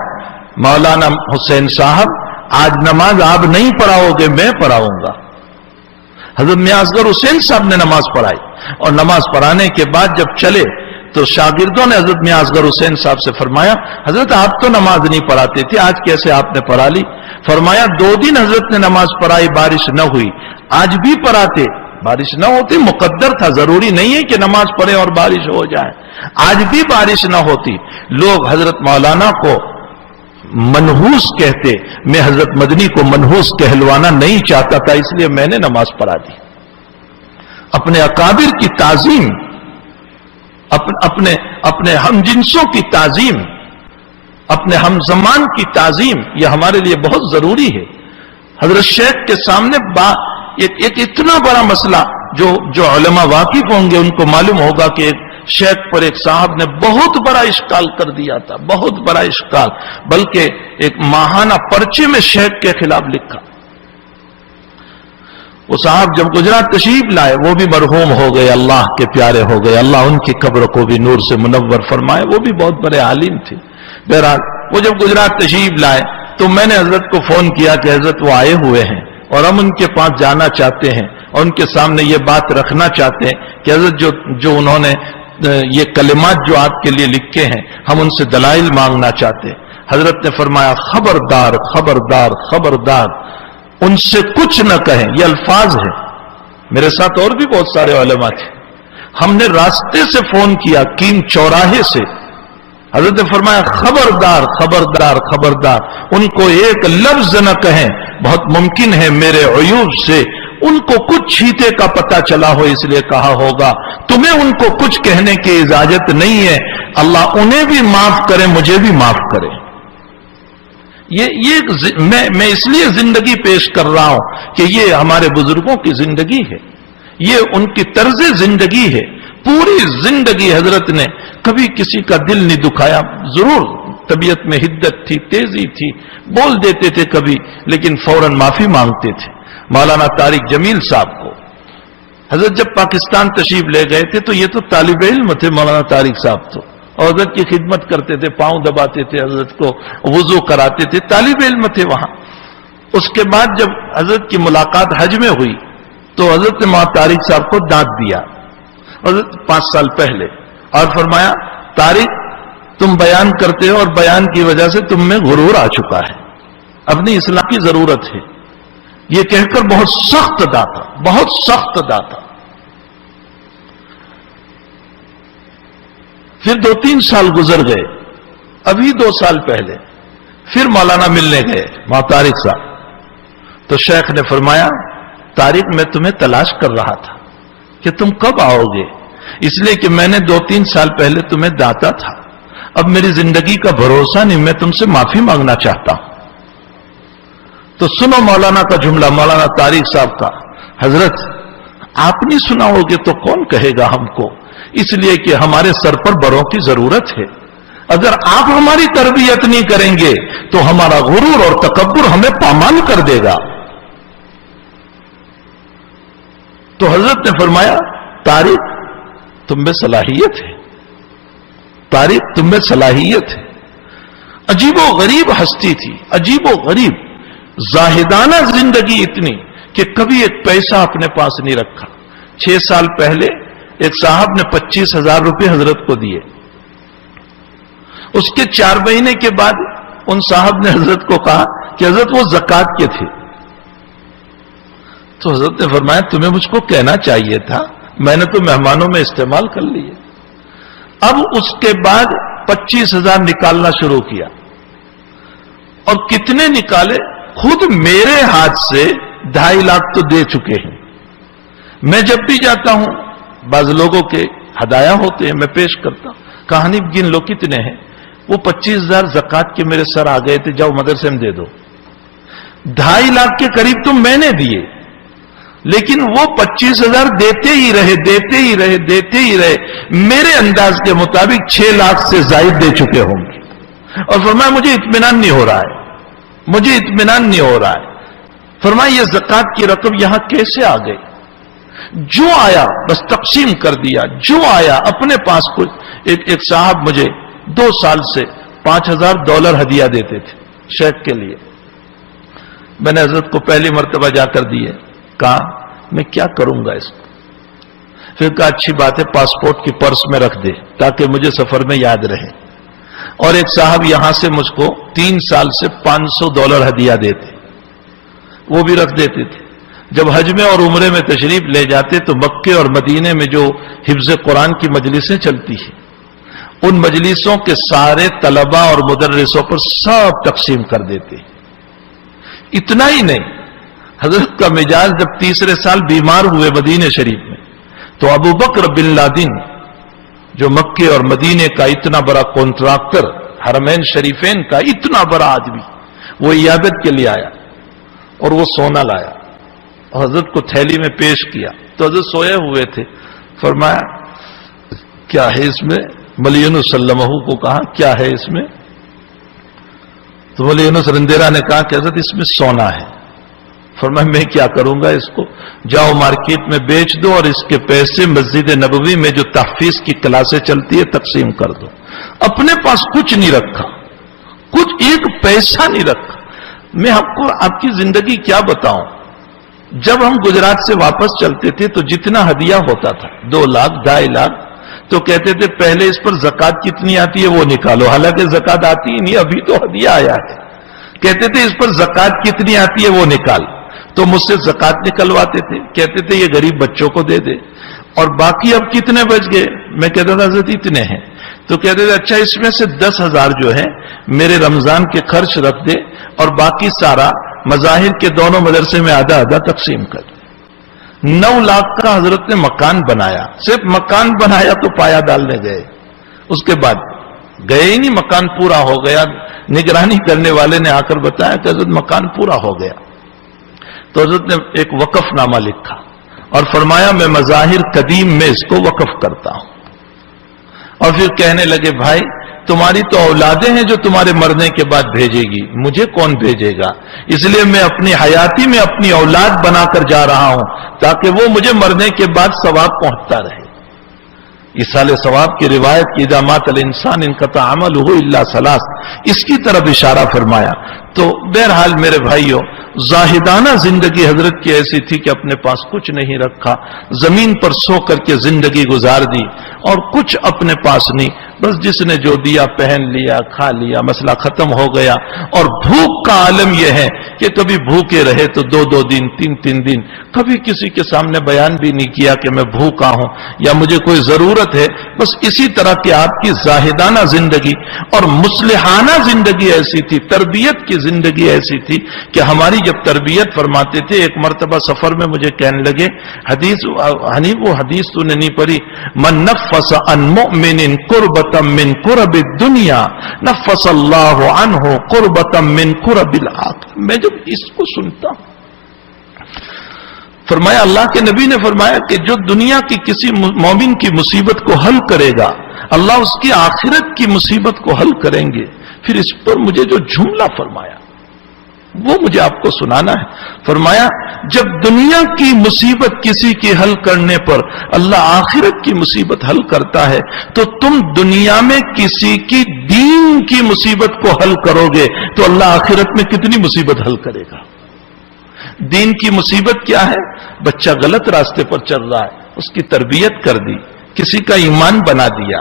مولانا حسین صاحب آج نماز آپ نہیں پڑھاؤ گے، میں پڑھاؤں گا. حضرت میاں اصغر حسین صاحب نے نماز پڑھائی، اور نماز پڑھانے کے بعد جب چلے تو شاگردوں نے حضرت میاں اصغر حسین صاحب سے فرمایا، حضرت آپ تو نماز نہیں پڑھاتے تھے، آج کیسے آپ نے پڑھا لی؟ فرمایا 2 دن حضرت نے نماز پڑھائی، بارش نہ ہوئی. آج بھی پڑھاتے، بارش نہ ہوتی، مقدر تھا، ضروری نہیں ہے کہ نماز پڑھے اور بارش ہو جائے. آج بھی بارش نہ ہوتی. لوگ حضرت مولانا کو منحوس کہتے، میں حضرت مدنی کو منحوس کہلوانا نہیں چاہتا تھا، اس لیے میں نے نماز پڑھا دی. اپنے اکابر کی تعظیم، اپنے ہم جنسوں کی تعظیم، اپنے ہم زمان کی تعظیم، یہ ہمارے لیے بہت ضروری ہے. حضرت شیخ کے سامنے ایک اتنا بڑا مسئلہ جو علماء واقف ہوں گے ان کو معلوم ہوگا کہ ایک شیخ پر ایک صاحب نے بہت بڑا اشکال کر دیا تھا، بہت بڑا اشکال، بلکہ ایک ماہانہ پرچے میں شیخ کے خلاف لکھا. وہ صاحب جب گجرات تشریف لائے وہ بھی مرحوم ہو گئے، اللہ کے پیارے ہو گئے، اللہ ان کی قبر کو بھی نور سے منور فرمائے. وہ بھی بہت بڑے عالم تھے. بہرحال وہ جب گجرات تشریف لائے تو میں نے حضرت کو فون کیا کہ حضرت وہ آئے ہوئے ہیں اور ہم ان کے پاس جانا چاہتے ہیں اور ان کے سامنے یہ بات رکھنا چاہتے ہیں کہ حضرت جو انہوں نے یہ کلمات جو آپ کے لیے لکھے ہیں ہم ان سے دلائل مانگنا چاہتے ہیں. حضرت نے فرمایا، خبردار خبردار خبردار، ان سے کچھ نہ کہیں. یہ الفاظ ہیں. میرے ساتھ اور بھی بہت سارے علماء تھے. ہم نے راستے سے فون کیا، کیم چوراہے سے. حضرت نے فرمایا، خبردار خبردار خبردار، ان کو ایک لفظ نہ کہیں. بہت ممکن ہے میرے عیوب سے ان کو کچھ چھیتے کا پتہ چلا ہو، اس لیے کہا ہوگا. تمہیں ان کو کچھ کہنے کی اجازت نہیں ہے. اللہ انہیں بھی معاف کرے، مجھے بھی معاف کرے. میں اس لیے زندگی پیش کر رہا ہوں کہ یہ ہمارے بزرگوں کی زندگی ہے، یہ ان کی طرز زندگی ہے. پوری زندگی حضرت نے کبھی کسی کا دل نہیں دکھایا. ضرور طبیعت میں حدت تھی، تیزی تھی، بول دیتے تھے کبھی، لیکن فوراً معافی مانگتے تھے. مولانا طارق جمیل صاحب کو حضرت جب پاکستان تشریف لے گئے تھے تو یہ تو طالب علم تھے مولانا طارق صاحب تو، اور حضرت کی خدمت کرتے تھے، پاؤں دباتے تھے، حضرت کو وضو کراتے تھے، طالب علم تھے وہاں. اس کے بعد جب حضرت کی ملاقات حج میں ہوئی تو حضرت نے مولانا طارق صاحب کو دانت دیا، حضرت 5 سال پہلے، اور فرمایا طارق تم بیان کرتے ہو اور بیان کی وجہ سے تم میں غرور آ چکا ہے، اپنی اصلاح کی ضرورت ہے. یہ کہہ کر بہت سخت داتا، بہت سخت داتا. پھر 2-3 سال گزر گئے. ابھی 2 سال پہلے پھر مولانا ملنے گئے مولانا طارق صاحب. تو شیخ نے فرمایا طارق میں تمہیں تلاش کر رہا تھا کہ تم کب آؤ گے، اس لیے کہ میں نے 2-3 سال پہلے تمہیں داتا تھا، اب میری زندگی کا بھروسہ نہیں، میں تم سے معافی مانگنا چاہتا ہوں. تو سنو مولانا کا جملہ، مولانا طارق صاحب کا. حضرت آپ نہیں سنا ہوگے تو کون کہے گا ہم کو، اس لیے کہ ہمارے سر پر بڑوں کی ضرورت ہے. اگر آپ ہماری تربیت نہیں کریں گے تو ہمارا غرور اور تکبر ہمیں پامال کر دے گا. تو حضرت نے فرمایا طارق تم میں صلاحیت ہے، طارق تم میں صلاحیت ہے. عجیب و غریب ہستی تھی، عجیب و غریب، زاہدانہ زندگی اتنی کہ کبھی ایک پیسہ اپنے پاس نہیں رکھا. 6 سال پہلے ایک صاحب نے 25,000 روپے حضرت کو دیے. اس کے 4 مہینے کے بعد ان صاحب نے حضرت کو کہا کہ حضرت وہ زکوٰۃ کے تھے. تو حضرت نے فرمایا تمہیں مجھ کو کہنا چاہیے تھا، میں نے تو مہمانوں میں استعمال کر لیے. اب اس کے بعد 25,000 نکالنا شروع کیا، اور کتنے نکالے، خود میرے ہاتھ سے 2.5 لاکھ تو دے چکے ہیں. میں جب بھی جاتا ہوں بعض لوگوں کے ہدایہ ہوتے ہیں، میں پیش کرتا ہوں، کہانی گن لو کتنے ہیں. وہ 25,000 زکوٰۃ کے میرے سر آ گئے تھے، جاؤ مدرسے میں دے دو. 2.5 لاکھ کے قریب تو میں نے دیے، لیکن وہ 25,000 دیتے ہی رہے، دیتے ہی رہے، دیتے ہی رہے. میرے انداز کے مطابق 6 لاکھ سے زائد دے چکے ہوں گے. اور فرمایا مجھے اطمینان نہیں ہو رہا ہے، مجھے اطمینان نہیں ہو رہا ہے. فرمایا یہ زکوٰۃ کی رقم یہاں کیسے آ گئی؟ جو آیا بس تقسیم کر دیا، جو آیا اپنے پاس. کچھ ایک صاحب مجھے 2 سال سے $5,000 ہدیہ دیتے تھے شیخ کے لیے. میں نے حضرت کو پہلی مرتبہ جا کر دیے، کہا میں کیا کروں گا اس کو. پھر کہا اچھی بات ہے پاسپورٹ کی پرس میں رکھ دے تاکہ مجھے سفر میں یاد رہے. اور ایک صاحب یہاں سے مجھ کو 3 سال سے $500 ہدیہ دیتے، وہ بھی رکھ دیتے تھے. جب حج میں اور عمرے میں تشریف لے جاتے تو مکے اور مدینے میں جو حفظ قرآن کی مجلسیں چلتی ہیں، ان مجلسوں کے سارے طلباء اور مدرسوں پر سب تقسیم کر دیتے. اتنا ہی نہیں، حضرت کا مزاج جب 3 سال بیمار ہوئے مدینہ شریف میں، تو ابو بکر بن لادن جو مکے اور مدینے کا اتنا بڑا کانٹریکٹر، حرمین شریفین کا اتنا بڑا آدمی، وہ عیادت کے لیے آیا اور وہ سونا لایا اور حضرت کو تھیلی میں پیش کیا. تو حضرت سوئے ہوئے تھے. فرمایا کیا ہے اس میں؟ ملی یونس صلی اللہ علیہ وسلم کو کہا کیا ہے اس میں؟ تو ملی یونس رندیرا نے کہا کہ حضرت اس میں سونا ہے. فرمایا میں کیا کروں گا اس کو؟ جاؤ مارکیٹ میں بیچ دو اور اس کے پیسے مسجد نبوی میں جو تحفیظ کی کلاسیں چلتی ہے تقسیم کر دو. اپنے پاس کچھ نہیں رکھا، کچھ ایک پیسہ نہیں رکھا. میں آپ کی زندگی کیا بتاؤں. جب ہم گجرات سے واپس چلتے تھے تو جتنا ہدیہ ہوتا تھا 2 لاکھ 2.5 لاکھ، تو کہتے تھے پہلے اس پر زکوٰۃ کتنی آتی ہے وہ نکالو. حالانکہ زکوٰۃ آتی ہی نہیں، ابھی تو ہدیہ آیا ہے. کہتے تھے اس پر زکوٰۃ کتنی آتی ہے وہ نکال. تو مجھ سے زکوٰۃ نکلواتے تھے، کہتے تھے یہ غریب بچوں کو دے دے. اور باقی اب کتنے بچ گئے؟ میں کہتا تھا حضرت اتنے ہیں. تو کہتے تھے اچھا اس میں سے 10,000 جو ہے میرے رمضان کے خرچ رکھ دے اور باقی سارا مظاہر کے دونوں مدرسے میں آدھا آدھا تقسیم کر. 9 لاکھ کا حضرت نے مکان بنایا. صرف مکان بنایا تو پایا ڈالنے گئے، اس کے بعد گئے ہی نہیں. مکان پورا ہو گیا، نگرانی کرنے والے نے آ کر بتایا کہ حضرت مکان پورا ہو گیا. تو حضرت نے ایک وقف نامہ لکھا اور فرمایا میں مظاہر قدیم میں اس کو وقف کرتا ہوں. اور پھر کہنے لگے بھائی تمہاری تو اولادیں ہیں جو تمہارے مرنے کے بعد بھیجے گی، مجھے کون بھیجے گا؟ اس لیے میں اپنی حیاتی میں اپنی اولاد بنا کر جا رہا ہوں تاکہ وہ مجھے مرنے کے بعد ثواب پہنچتا رہے. ایصال ثواب کی روایت کی اذا مات الانسان انقطع عمله الا ثلاث، اس کی طرف اشارہ فرمایا. تو بہرحال میرے بھائیوں زاہدانہ زندگی حضرت کی ایسی تھی کہ اپنے پاس کچھ نہیں رکھا، زمین پر سو کر کے زندگی گزار دی اور کچھ اپنے پاس نہیں، بس جس نے جو دیا پہن لیا کھا لیا، مسئلہ ختم ہو گیا. اور بھوک کا عالم یہ ہے کہ کبھی بھوکے رہے تو 2 دن 3 دن، کبھی کسی کے سامنے بیان بھی نہیں کیا کہ میں بھوکا ہوں یا مجھے کوئی ضرورت ہے. بس اسی طرح کہ آپ کی زاہدانہ زندگی اور مصلحانہ زندگی ایسی تھی، تربیت کی زندگی ایسی تھی کہ ہماری جب تربیت فرماتے تھے. ایک مرتبہ سفر میں مجھے کہنے لگے وہ حدیث تو نے نہیں پڑھی، من نفس عن مؤمن قربتا من قرب الدنیا نفس اللہ عنہ قربتا من قرب الآخرہ. میں جب اس کو سنتا ہوں، فرمایا اللہ کے نبی نے فرمایا کہ جو دنیا کی کسی مومن کی مصیبت کو حل کرے گا اللہ اس کی آخرت کی مصیبت کو حل کریں گے. پھر اس پر مجھے جو جملہ فرمایا وہ مجھے آپ کو سنانا ہے. فرمایا جب دنیا کی مصیبت کسی کی حل کرنے پر اللہ آخرت کی مصیبت حل کرتا ہے تو تم دنیا میں کسی کی دین کی مصیبت کو حل کرو گے تو اللہ آخرت میں کتنی مصیبت حل کرے گا. دین کی مصیبت کیا ہے؟ بچہ غلط راستے پر چل رہا ہے، اس کی تربیت کر دی، کسی کا ایمان بنا دیا،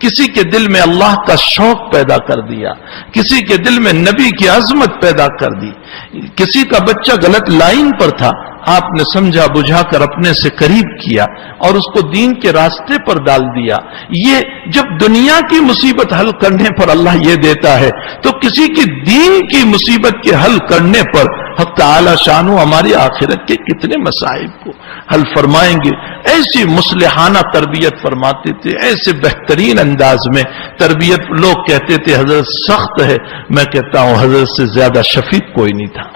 کسی کے دل میں اللہ کا شوق پیدا کر دیا، کسی کے دل میں نبی کی عظمت پیدا کر دی. کسی کا بچہ غلط لائن پر تھا، آپ نے سمجھا بجھا کر اپنے سے قریب کیا اور اس کو دین کے راستے پر ڈال دیا. یہ جب دنیا کی مصیبت حل کرنے پر اللہ یہ دیتا ہے تو کسی کی دین کی مصیبت کے حل کرنے پر حق تعالی شانو ہماری آخرت کے کتنے مصائب کو حل فرمائیں گے. ایسی مصلحانہ تربیت فرماتے تھے، ایسے بہترین انداز میں تربیت. لوگ کہتے تھے حضرت سخت ہے، میں کہتا ہوں حضرت سے زیادہ شفیق کوئی نہیں تھا.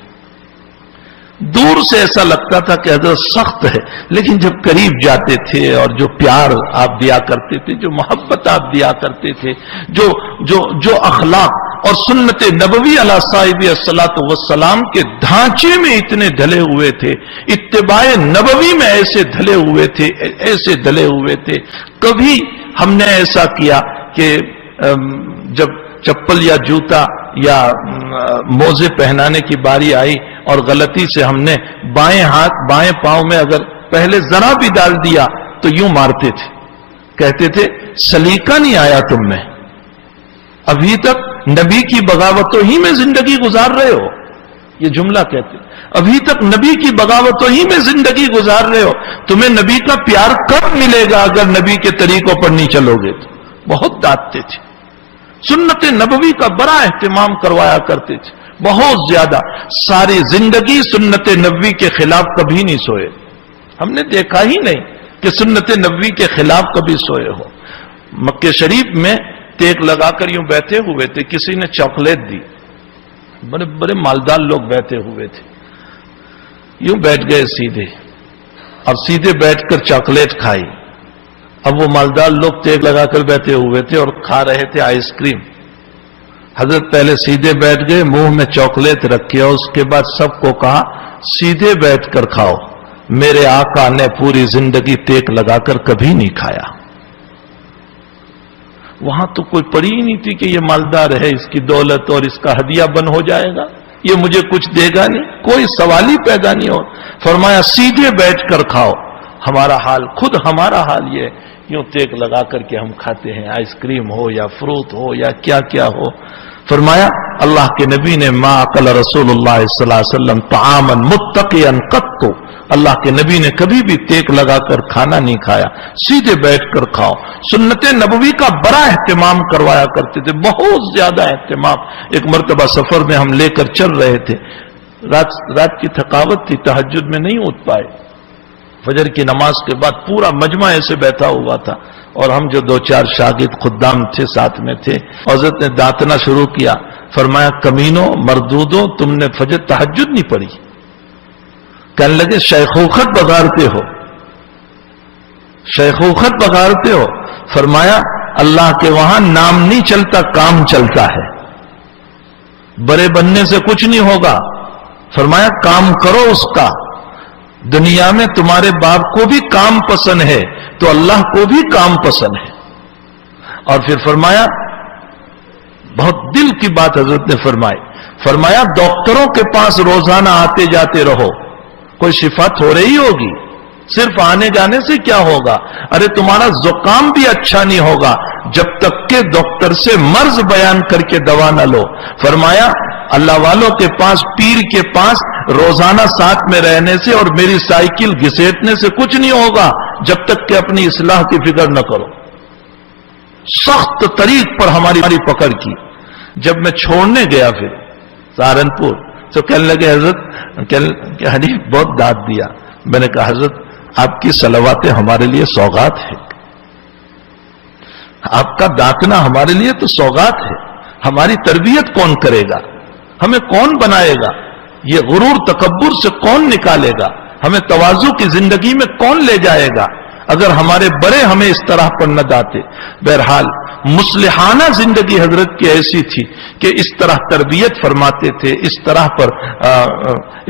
دور سے ایسا لگتا تھا کہ حضرت سخت ہے، لیکن جب قریب جاتے تھے اور جو پیار آپ دیا کرتے تھے، جو محبت آپ دیا کرتے تھے، جو اخلاق اور سنت نبوی علی صاحب الصلاۃ والسلام کے ڈھانچے میں اتنے ڈھلے ہوئے تھے، اتباع نبوی میں ایسے ڈھلے ہوئے تھے. کبھی ہم نے ایسا کیا کہ جب چپل یا جوتا یا موزے پہنانے کی باری آئی اور غلطی سے ہم نے بائیں ہاتھ بائیں پاؤں میں اگر پہلے ذرا بھی ڈال دیا تو یوں مارتے تھے، کہتے تھے سلیقہ نہیں آیا تم میں، ابھی تک نبی کی بغاوتوں ہی میں زندگی گزار رہے ہو. یہ جملہ کہتے ابھی تک نبی کی بغاوتوں ہی میں زندگی گزار رہے ہو، تمہیں نبی کا پیار کب ملے گا اگر نبی کے طریقوں پر نہیں چلو گے. تو بہت ڈانٹتے تھے، سنت نبوی کا بڑا اہتمام کروایا کرتے تھے، بہت زیادہ. ساری زندگی سنت نبوی کے خلاف کبھی نہیں سوئے. ہم نے دیکھا ہی نہیں کہ سنت نبوی کے خلاف کبھی سوئے ہو. مکہ شریف میں ٹیک لگا کر یوں بیٹھے ہوئے تھے، کسی نے چاکلیٹ دی، بڑے بڑے مالدار لوگ بیٹھے ہوئے تھے، یوں بیٹھ گئے سیدھے اور سیدھے بیٹھ کر چاکلیٹ کھائی. اب وہ مالدار لوگ ٹیک لگا کر بیٹھے ہوئے تھے اور کھا رہے تھے آئس کریم. حضرت پہلے سیدھے بیٹھ گئے، منہ میں چاکلیٹ رکھی اور اس کے بعد سب کو کہا سیدھے بیٹھ کر کھاؤ. میرے آقا نے پوری زندگی ٹیک لگا کر کبھی نہیں کھایا. وہاں تو کوئی پڑی ہی نہیں تھی کہ یہ مالدار ہے، اس کی دولت اور اس کا ہدیہ بن ہو جائے گا، یہ مجھے کچھ دے گا نہیں، کوئی سوال ہی پیدا نہیں ہو. فرمایا سیدھے بیٹھ کر کھاؤ. ہمارا حال یہ یوں ٹیک لگا کر کے ہم کھاتے ہیں، آئس کریم ہو یا فروٹ ہو یا کیا کیا ہو. فرمایا اللہ کے نبی نے ما اکل رسول اللہ صلی اللہ علیہ وسلم طعاما متقیا قط، اللہ کے نبی نے کبھی بھی ٹیک لگا کر کھانا نہیں کھایا، سیدھے بیٹھ کر کھاؤ. سنت نبوی کا بڑا اہتمام کروایا کرتے تھے، بہت زیادہ اہتمام. ایک مرتبہ سفر میں ہم لے کر چل رہے تھے، رات کی تھکاوٹ تھی، تہجد میں نہیں اٹھ پائے. فجر کی نماز کے بعد پورا مجمع ایسے بیٹھا ہوا تھا اور ہم جو 2-4 شاگرد خدام تھے ساتھ میں تھے. حضرت نے دانتنا شروع کیا. فرمایا کمینوں مردودوں تم نے فجر تہجد نہیں پڑھی. کہنے لگے شیخوخت بگاڑتے ہو، شیخوخت بگاڑتے ہو. فرمایا اللہ کے وہاں نام نہیں چلتا، کام چلتا ہے. بڑے بننے سے کچھ نہیں ہوگا. فرمایا کام کرو اس کا. دنیا میں تمہارے باپ کو بھی کام پسند ہے تو اللہ کو بھی کام پسند ہے. اور پھر فرمایا بہت دل کی بات حضرت نے فرمائی. فرمایا ڈاکٹروں کے پاس روزانہ آتے جاتے رہو، کوئی شفا ہو رہی ہوگی؟ صرف آنے جانے سے کیا ہوگا؟ ارے تمہارا زکام بھی اچھا نہیں ہوگا جب تک کہ ڈاکٹر سے مرض بیان کر کے دوا نہ لو. فرمایا اللہ والوں کے پاس، پیر کے پاس روزانہ ساتھ میں رہنے سے اور میری سائیکل گھسیٹنے سے کچھ نہیں ہوگا جب تک کہ اپنی اصلاح کی فکر نہ کرو. سخت طریق پر ہماری پکڑ کی. جب میں چھوڑنے گیا پھر سہارنپور تو کہنے لگے حضرت کہ حنیف بہت داد دیا. میں نے کہا حضرت آپ کی صلواتیں ہمارے لیے سوغات ہے، آپ کا داتنا ہمارے لیے تو سوغات ہے. ہماری تربیت کون کرے گا؟ ہمیں کون بنائے گا؟ یہ غرور تکبر سے کون نکالے گا؟ ہمیں تواضع کی زندگی میں کون لے جائے گا اگر ہمارے بڑے ہمیں اس طرح پر نہ داتے؟ بہرحال مصلحانہ زندگی حضرت کی ایسی تھی کہ اس طرح تربیت فرماتے تھے. اس طرح پر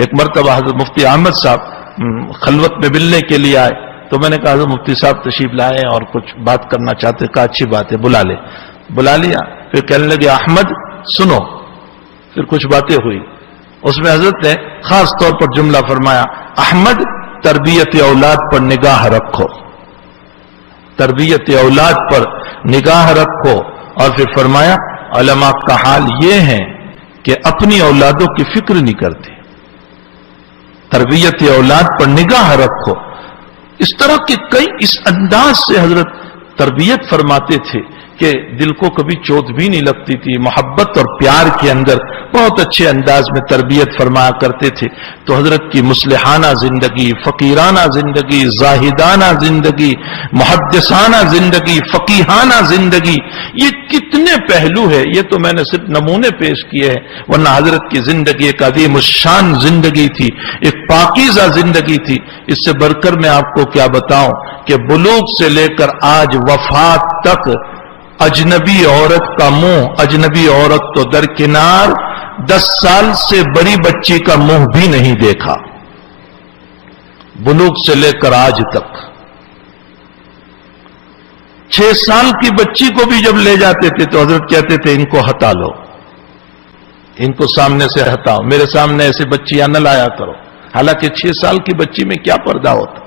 ایک مرتبہ حضرت مفتی احمد صاحب خلوت میں ملنے کے لیے آئے تو میں نے کہا حضرت مفتی صاحب تشریف لائے اور کچھ بات کرنا چاہتے. کہا اچھی بات ہے، بلا لے. بلا لیا. پھر کہنے لگے احمد سنو. پھر کچھ باتیں ہوئی. اس میں حضرت نے خاص طور پر جملہ فرمایا احمد تربیت اولاد پر نگاہ رکھو، تربیت اولاد پر نگاہ رکھو. اور پھر فرمایا علماء کا حال یہ ہے کہ اپنی اولادوں کی فکر نہیں کرتے. تربیت اولاد پر نگاہ رکھو. اس طرح کے کئی اس انداز سے حضرت تربیت فرماتے تھے کہ دل کو کبھی چوٹ بھی نہیں لگتی تھی. محبت اور پیار کے اندر بہت اچھے انداز میں تربیت فرمایا کرتے تھے. تو حضرت کی مصلحانہ زندگی، فقیرانہ زندگی، زاہدانہ زندگی، محدثانہ زندگی، فقیحانہ زندگی، یہ کتنے پہلو ہے. یہ تو میں نے صرف نمونے پیش کیے ہیں، ورنہ حضرت کی زندگی ایک عظیم الشان زندگی تھی، ایک پاکیزہ زندگی تھی. اس سے بڑھ کر میں آپ کو کیا بتاؤں کہ بلوغ سے لے کر آج وفات تک اجنبی عورت کا منہ، اجنبی عورت تو درکنار، 10 سال سے بڑی بچی کا منہ بھی نہیں دیکھا. بلوغ سے لے کر آج تک 6 سال کی بچی کو بھی جب لے جاتے تھے تو حضرت کہتے تھے ان کو ہٹا لو، ان کو سامنے سے ہٹاؤ، میرے سامنے ایسے بچیاں نہ لایا کرو. حالانکہ 6 سال کی بچی میں کیا پردہ ہوتا.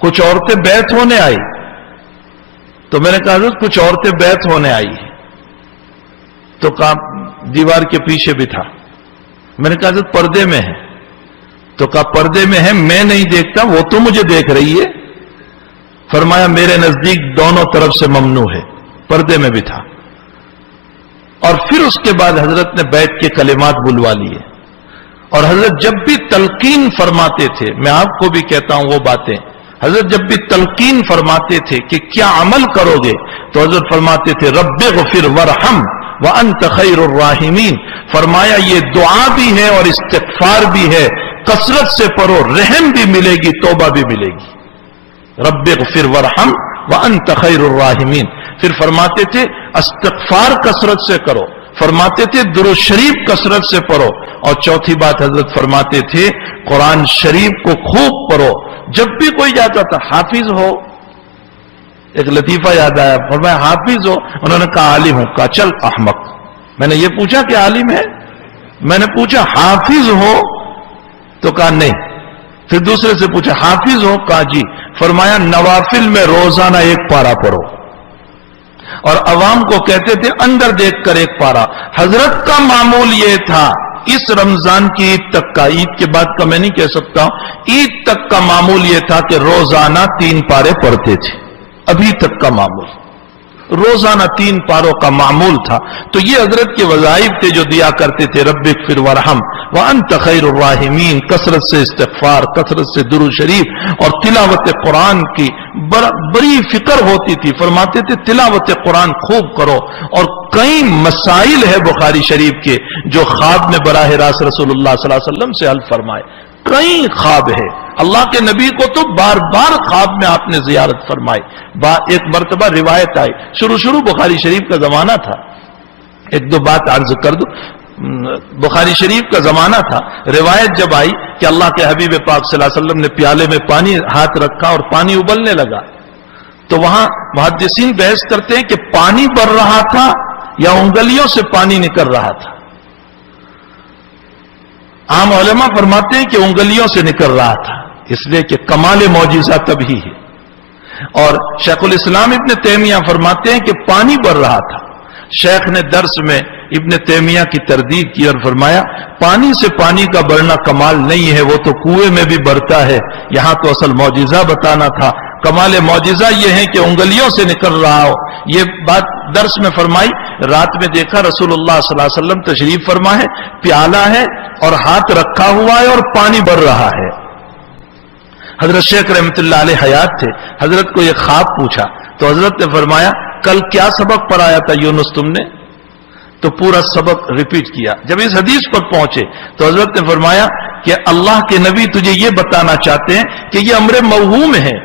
کچھ عورتیں بیعت ہونے آئی تو میں نے کہا حضرت کچھ عورتیں بیعت ہونے آئی تو کہا دیوار کے پیچھے بھی تھا. میں نے کہا حضرت پردے میں ہے تو کہا پردے میں ہے، میں نہیں دیکھتا، وہ تو مجھے دیکھ رہی ہے. فرمایا میرے نزدیک دونوں طرف سے ممنوع ہے، پردے میں بھی تھا. اور پھر اس کے بعد حضرت نے بیعت کے کلمات بلوا لیے. اور حضرت جب بھی تلقین فرماتے تھے، میں آپ کو بھی کہتا ہوں وہ باتیں، حضرت جب بھی تلقین فرماتے تھے کہ کیا عمل کرو گے تو حضرت فرماتے تھے رب اغفر ورحم وانت خیر الراحمین. فرمایا یہ دعا بھی ہے اور استغفار بھی ہے، کثرت سے پڑھو، رحم بھی ملے گی، توبہ بھی ملے گی. رب اغفر ورحم وانت خیر الراحمین. پھر فرماتے تھے استغفار کثرت سے کرو، فرماتے تھے درود شریف کثرت سے پڑھو. اور چوتھی بات حضرت فرماتے تھے قرآن شریف کو خوب پڑھو. جب بھی کوئی جاتا تھا حافظ ہو، ایک لطیفہ یاد آیا، فرمایا حافظ ہو، انہوں نے کہا عالم ہوں. کہا چل احمق. میں نے یہ پوچھا کہ عالم ہے؟ میں نے پوچھا حافظ ہو تو کہا نہیں. پھر دوسرے سے پوچھا حافظ ہو؟ کہا جی. فرمایا نوافل میں روزانہ 1 پارہ پڑھو. اور عوام کو کہتے تھے اندر دیکھ کر 1 پارہ. حضرت کا معمول یہ تھا اس رمضان کی عید تک کا، عید کے بعد کا میں نہیں کہہ سکتا، عید تک کا معمول یہ تھا کہ روزانہ 3 پارے پڑھتے تھے. ابھی تک کا معمول. روزانہ 3 پاروں کا معمول تھا. تو یہ حضرت کے وظائف تھے جو دیا کرتے تھے. رب اغفر وارحم وانت خیر الراحمین. کثرت سے استغفار، کثرت سے درود شریف اور تلاوت قرآن کی بڑی فکر ہوتی تھی. فرماتے تھے تلاوت قرآن خوب کرو. اور کئی مسائل ہے بخاری شریف کے جو خواب میں براہ راست رسول اللہ صلی اللہ علیہ وسلم سے حل فرمائے. کئی خواب ہے. اللہ کے نبی کو تو بار بار خواب میں آپ نے زیارت فرمائی. ایک مرتبہ روایت آئی، شروع بخاری شریف کا زمانہ تھا. ایک دو بات عرض کر دوں. بخاری شریف کا زمانہ تھا. روایت جب آئی کہ اللہ کے حبیب پاک صلی اللہ علیہ وسلم نے پیالے میں پانی ہاتھ رکھا اور پانی ابلنے لگا، تو وہاں محدثین بحث کرتے ہیں کہ پانی بڑھ رہا تھا یا انگلیوں سے پانی نکل رہا تھا. عام علماء فرماتے ہیں کہ انگلیوں سے نکل رہا تھا، اس لیے کہ کمال معجزہ تبھی ہے. اور شیخ الاسلام ابن تیمیہ فرماتے ہیں کہ پانی بڑھ رہا تھا. شیخ نے درس میں ابن تیمیہ کی تردید کی اور فرمایا پانی سے پانی کا بڑھنا کمال نہیں ہے، وہ تو کنویں میں بھی بڑھتا ہے. یہاں تو اصل معجزہ بتانا تھا. کمال معجزہ یہ ہے کہ انگلیوں سے نکل رہا ہو. یہ بات درس میں فرمائی. رات میں دیکھا رسول اللہ صلی اللہ علیہ وسلم تشریف فرما ہے، پیالہ ہے اور ہاتھ رکھا ہوا ہے اور پانی بڑھ رہا ہے. حضرت شیخ رحمت اللہ علیہ حیات تھے. حضرت کو یہ خواب پوچھا تو حضرت نے فرمایا کل کیا سبق پڑھایا تھا یونس تم نے؟ تو پورا سبق ریپیٹ کیا. جب اس حدیث پر پہنچے تو حضرت نے فرمایا کہ اللہ کے نبی تجھے یہ بتانا چاہتے ہیں کہ یہ امر موہوم ہے.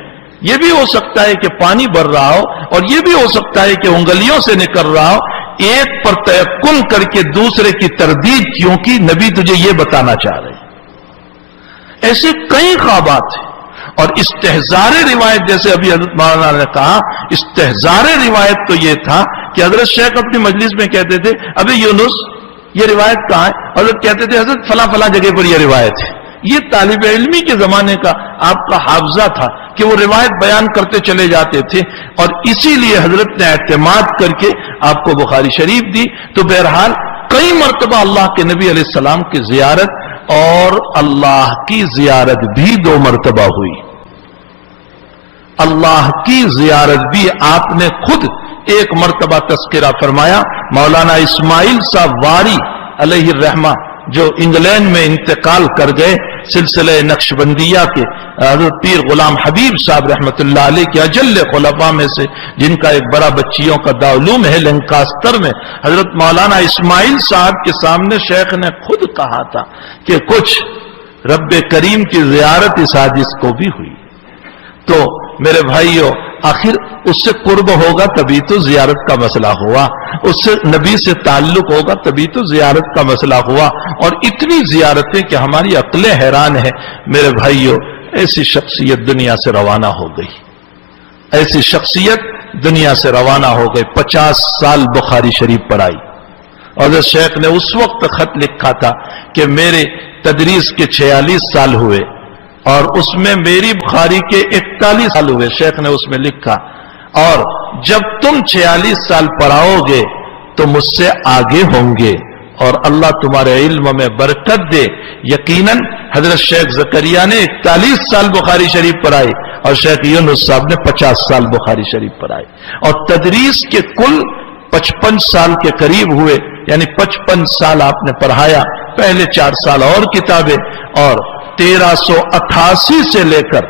یہ بھی ہو سکتا ہے کہ پانی بڑھ رہا ہو اور یہ بھی ہو سکتا ہے کہ انگلیوں سے نکل رہا ہو. ایک پر تیقن کر کے دوسرے کی تردید کیوں کی؟ نبی تجھے یہ بتانا چاہ رہے ہیں. ایسے کئی خوابات ہیں. اور استحزار روایت، جیسے ابھی حضرت مولانا نے کہا، استحزار روایت تو یہ تھا کہ حضرت شیخ اپنی مجلس میں کہتے تھے ابھی یونس یہ روایت کہاں ہے؟ حضرت کہتے تھے حضرت فلاں فلاں جگہ پر یہ روایت ہے. یہ طالب علمی کے زمانے کا آپ کا حافظہ تھا کہ وہ روایت بیان کرتے چلے جاتے تھے، اور اسی لیے حضرت نے اعتماد کر کے آپ کو بخاری شریف دی. تو بہرحال کئی مرتبہ اللہ کے نبی علیہ السلام کی زیارت اور اللہ کی زیارت بھی 2 مرتبہ ہوئی. اللہ کی زیارت بھی آپ نے خود ایک مرتبہ تذکرہ فرمایا. مولانا اسماعیل صاحب واری علیہ الرحمہ جو انگلینڈ میں انتقال کر گئے، سلسلہ نقشبندیہ کے حضرت پیر غلام حبیب صاحب رحمت اللہ علیہ کے اجل خلفاء میں سے، جن کا ایک بڑا بچیوں کا دارالعلوم ہے لنکاسٹر میں. حضرت مولانا اسماعیل صاحب کے سامنے شیخ نے خود کہا تھا کہ کچھ رب کریم کی زیارت اس حادث کو بھی ہوئی. تو میرے بھائیوں، آخر اس سے قرب ہوگا تبھی تو زیارت کا مسئلہ ہوا، اس سے نبی سے تعلق ہوگا تبھی تو زیارت کا مسئلہ ہوا. اور اتنی زیارتیں کہ ہماری عقلیں حیران ہیں. میرے بھائیوں، ایسی شخصیت دنیا سے روانہ ہو گئی. ایسی شخصیت دنیا سے روانہ ہو گئی. 50 سال بخاری شریف پڑھائی. اور شیخ نے اس وقت خط لکھا تھا کہ میرے تدریس کے 46 سال ہوئے اور اس میں میری بخاری کے 41 سال ہوئے. شیخ نے اس میں لکھا اور جب تم 46 سال پڑھاؤ گے تو مجھ سے آگے ہوں گے اور اللہ تمہارے علم میں برکت دے. یقیناً حضرت شیخ زکریا نے 41 سال بخاری شریف پڑھائی اور شیخ یونس صاحب نے 50 سال بخاری شریف پڑھائی. اور تدریس کے کل 55 سال کے قریب ہوئے، یعنی 55 سال آپ نے پڑھایا. پہلے 4 سال اور کتابیں، اور 1388 سے لے کر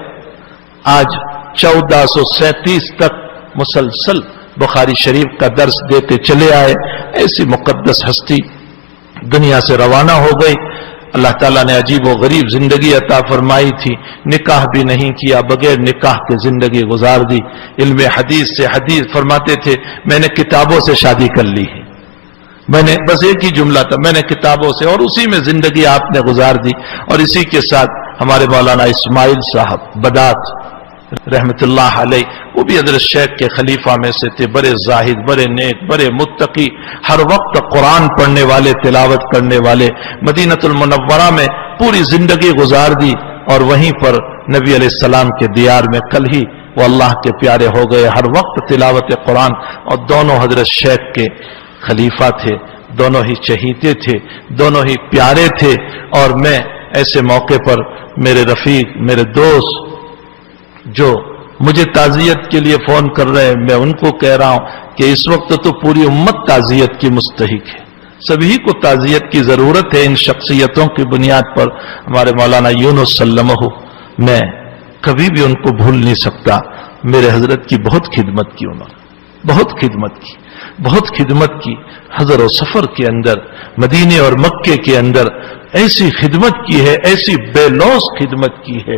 آج 1437 تک مسلسل بخاری شریف کا درس دیتے چلے آئے. ایسی مقدس ہستی دنیا سے روانہ ہو گئی. اللہ تعالیٰ نے عجیب و غریب زندگی عطا فرمائی تھی. نکاح بھی نہیں کیا، بغیر نکاح کے زندگی گزار دی. علم حدیث سے حدیث فرماتے تھے میں نے کتابوں سے شادی کر لی ہے. میں نے بس ایک ہی جملہ تھا، میں نے کتابوں سے، اور اسی میں زندگی آپ نے گزار دی. اور اسی کے ساتھ ہمارے مولانا اسماعیل صاحب بدات رحمت اللہ علیہ، وہ بھی حضرت شیخ کے خلیفہ میں سے تھے. بڑے زاہد، بڑے نیک، بڑے متقی، ہر وقت قرآن پڑھنے والے، تلاوت کرنے والے. مدینہ المنورہ میں پوری زندگی گزار دی اور وہیں پر نبی علیہ السلام کے دیار میں کل ہی وہ اللہ کے پیارے ہو گئے. ہر وقت تلاوت قرآن. اور دونوں حضرت شیخ کے خلیفہ تھے، دونوں ہی چہیتے تھے، دونوں ہی پیارے تھے. اور میں ایسے موقع پر میرے رفیق، میرے دوست جو مجھے تعزیت کے لیے فون کر رہے ہیں، میں ان کو کہہ رہا ہوں کہ اس وقت تو پوری امت تعزیت کی مستحق ہے، سبھی کو تعزیت کی ضرورت ہے۔ ان شخصیتوں کی بنیاد پر ہمارے مولانا یونس سلمہ، میں کبھی بھی ان کو بھول نہیں سکتا۔ میرے حضرت کی بہت خدمت کی انہوں نے، بہت خدمت کی حضر و سفر کے اندر، مدینے اور مکے کے اندر ایسی خدمت کی ہے، ایسی بے لوث خدمت کی ہے،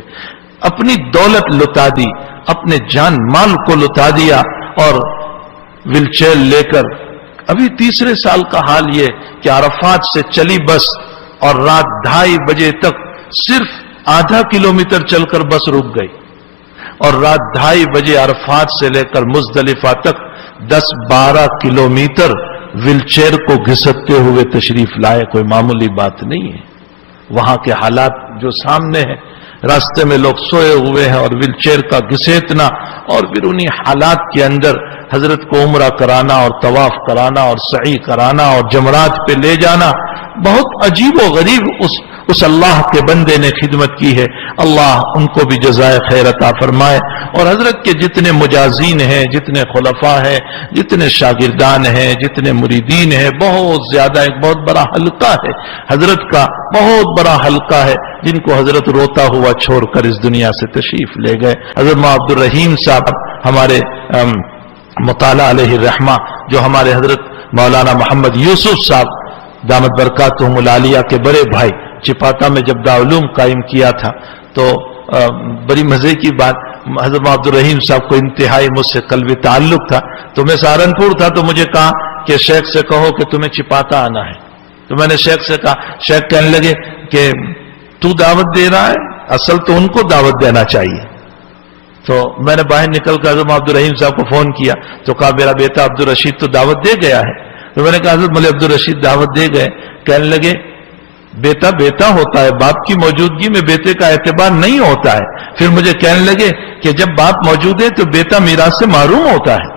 اپنی دولت لٹا دی، اپنے جان مال کو لٹا دیا، اور ویل چیئر لے کر ابھی تیسرے سال کا حال یہ کہ عرفات سے چلی بس اور رات 2:30 بجے تک صرف آدھا کلومیٹر چل کر بس رک گئی، اور رات 2:30 بجے عرفات سے لے کر مزدلفہ تک 10-12 کلومیٹر ویل چیئر کو گھسٹتے ہوئے تشریف لائے۔ کوئی معمولی بات نہیں ہے۔ وہاں کے حالات جو سامنے ہیں، راستے میں لوگ سوئے ہوئے ہیں اور ویل چیئر کا گھسیٹنا، اور پھر انہی حالات کے اندر حضرت کو عمرہ کرانا اور طواف کرانا اور سعی کرانا اور جمرات پہ لے جانا، بہت عجیب و غریب اس اللہ کے بندے نے خدمت کی ہے۔ اللہ ان کو بھی جزائے خیر عطا فرمائے، اور حضرت کے جتنے مجازین ہیں، جتنے خلفاء ہیں، جتنے شاگردان ہیں، جتنے مریدین ہیں، بہت زیادہ، ایک بہت بڑا حلقہ ہے حضرت کا، بہت بڑا حلقہ ہے، جن کو حضرت روتا ہوا چھوڑ کر اس دنیا سے تشریف لے گئے۔ حضرت مولانا عبد الرحیم صاحب ہمارے مطالعہ علیہ الرحمہ، جو ہمارے حضرت مولانا محمد یوسف صاحب دامت برکاتہم العالیہ کے بڑے بھائی، چپاتا میں جب دارالعلوم قائم کیا تھا تو بڑی مزے کی بات، حضرت عبد الرحیم صاحب کو انتہائی مجھ سے قلبی تعلق تھا، تو میں سہارنپور تھا، تو مجھے کہا کہ شیخ سے کہو کہ تمہیں چپاتا آنا ہے۔ تو میں نے شیخ سے کہا، شیخ کہنے لگے کہ تو دعوت دے رہا ہے، اصل تو ان کو دعوت دینا چاہیے۔ تو میں نے باہر نکل کر حضرت عبد الرحیم صاحب کو فون کیا، تو کہا میرا بیٹا عبد الرشید تو دعوت دے گیا ہے۔ تو میں نے کہا حضرت مولوی عبد الرشید دعوت دے گئے؟ کہنے لگے بیٹا بیٹا ہوتا ہے، باپ کی موجودگی میں بیٹے کا اعتبار نہیں ہوتا ہے۔ پھر مجھے کہنے لگے کہ جب باپ موجود ہے تو بیٹا میراث سے محروم ہوتا ہے۔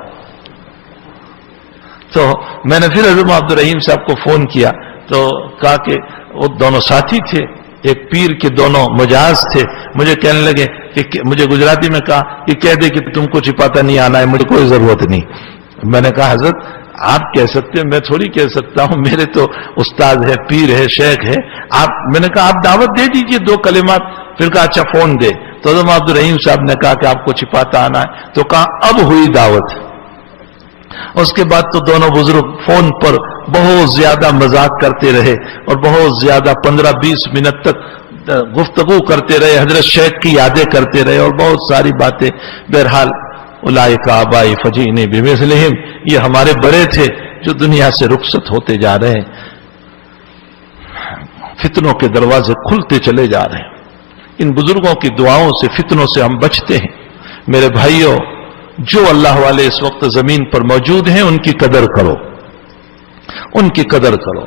تو میں نے پھر حضرت عبد الرحیم صاحب کو فون کیا، تو کہا کہ وہ دونوں ساتھی تھے، ایک پیر کے دونوں مجاز تھے۔ مجھے کہنے لگے کہ مجھے گجراتی میں کہا کہ کہہ دے کہ تم کو چپاتا نہیں آنا ہے، مجھے کوئی ضرورت نہیں۔ میں نے کہا حضرت آپ کہہ سکتے ہیں، میں تھوڑی کہہ سکتا ہوں، میرے تو استاد ہے، پیر ہے، شیخ ہے۔ میں نے کہا آپ دعوت دے دیجئے 2 کلمات۔ پھر کہا اچھا فون دے۔ تو حضرت عبد الرحیم صاحب نے کہا کہ آپ کو چپاتا آنا ہے، تو کہا اب ہوئی دعوت۔ اس کے بعد تو دونوں بزرگ فون پر بہت زیادہ مذاق کرتے رہے، اور بہت زیادہ 15-20 منٹ تک گفتگو کرتے رہے، حضرت شیخ کی یادیں کرتے رہے، اور بہت ساری باتیں۔ بہرحال اولئک آبائی فجئنی بمثلہم، یہ ہمارے بڑے تھے جو دنیا سے رخصت ہوتے جا رہے ہیں۔ فتنوں کے دروازے کھلتے چلے جا رہے ہیں، ان بزرگوں کی دعاؤں سے فتنوں سے ہم بچتے ہیں۔ میرے بھائیوں، جو اللہ والے اس وقت زمین پر موجود ہیں، ان کی قدر کرو، ان کی قدر کرو،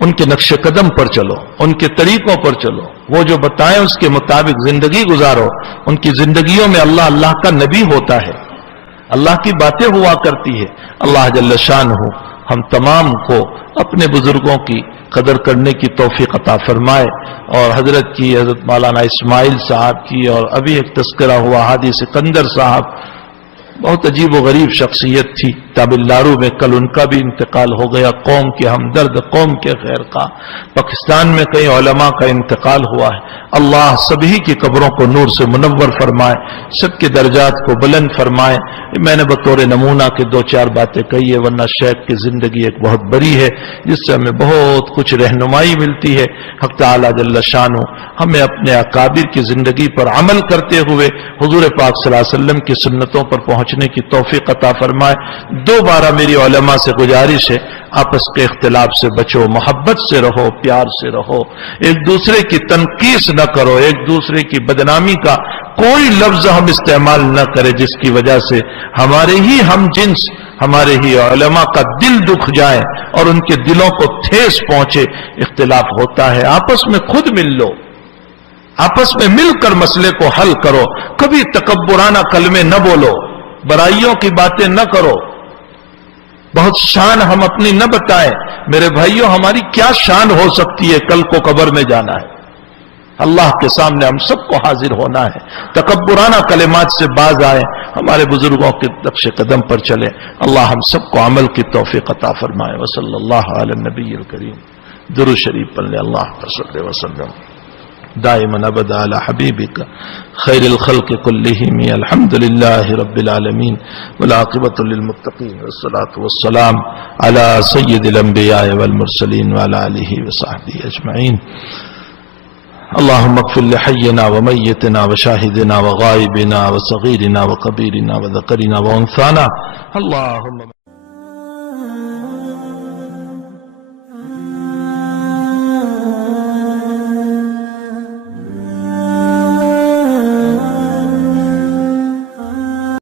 ان کے نقش قدم پر چلو، ان کے طریقوں پر چلو، وہ جو بتائیں اس کے مطابق زندگی گزارو۔ ان کی زندگیوں میں اللہ کا نبی ہوتا ہے، اللہ کی باتیں ہوا کرتی ہے۔ اللہ جل شانہ ہم تمام کو اپنے بزرگوں کی قدر کرنے کی توفیق عطا فرمائے، اور حضرت کی، حضرت مولانا اسماعیل صاحب کی، اور ابھی ایک تذکرہ ہوا ہادی سکندر صاحب، بہت عجیب و غریب شخصیت تھی، تابلارو میں کل ان کا بھی انتقال ہو گیا۔ قوم کے ہمدرد، قوم کے خیر خواہ، پاکستان میں کئی علماء کا انتقال ہوا ہے۔ اللہ سبھی کی قبروں کو نور سے منور فرمائے، سب کے درجات کو بلند فرمائے۔ میں نے بطور نمونہ کے 2-4 باتیں کہی ہے، ورنہ شیخ کی زندگی ایک بہت بڑی ہے جس سے ہمیں بہت کچھ رہنمائی ملتی ہے۔ حق تعالی جل شانہ ہمیں اپنے اکابر کی زندگی پر عمل کرتے ہوئے حضور پاک صلی اللہ علیہ وسلم کی سنتوں پر پہنچنے کی توفیق عطا فرمائے۔ دوبارہ میری علماء سے گزارش ہے، آپس کے اختلاف سے بچو، محبت سے رہو، پیار سے رہو، ایک دوسرے کی تنقیص نہ کرو، ایک دوسرے کی بدنامی کا کوئی لفظ ہم استعمال نہ کریں جس کی وجہ سے ہمارے ہی ہم جنس، ہمارے ہی علماء کا دل دکھ جائے اور ان کے دلوں کو ٹھیس پہنچے۔ اختلاف ہوتا ہے، آپس میں خود مل لو، آپس میں مل کر مسئلے کو حل کرو، کبھی تکبرانہ کلمے نہ بولو، برائیوں کی باتیں نہ کرو، بہت شان ہم اپنی نہ بتائیں۔ میرے بھائیوں، ہماری کیا شان ہو سکتی ہے؟ کل کو قبر میں جانا ہے، اللہ کے سامنے ہم سب کو حاضر ہونا ہے. تکبرانہ کلمات سے باز آئے, ہمارے بزرگوں کے نقش قدم پر چلے. اللہ ہم سب کو عمل کی توفیق عطا فرمائے. وصلی اللہ علی النبی الکریم. درود شریف پڑھ لے. اللہ صلی وسلم دائما ابدا علی حبیبک خیر الخلق کلہم. الحمد للہ رب العالمین والعاقبۃ للمتقین والصلاۃ والسلام علی سید الانبیاء والمرسلین وعلی آلہ وصحبہ اجمعین. اللهم اغفر لحينا وميتنا وشاهدنا وغائبنا وصغيرنا وكبيرنا وذكرنا وانثانا. اللهم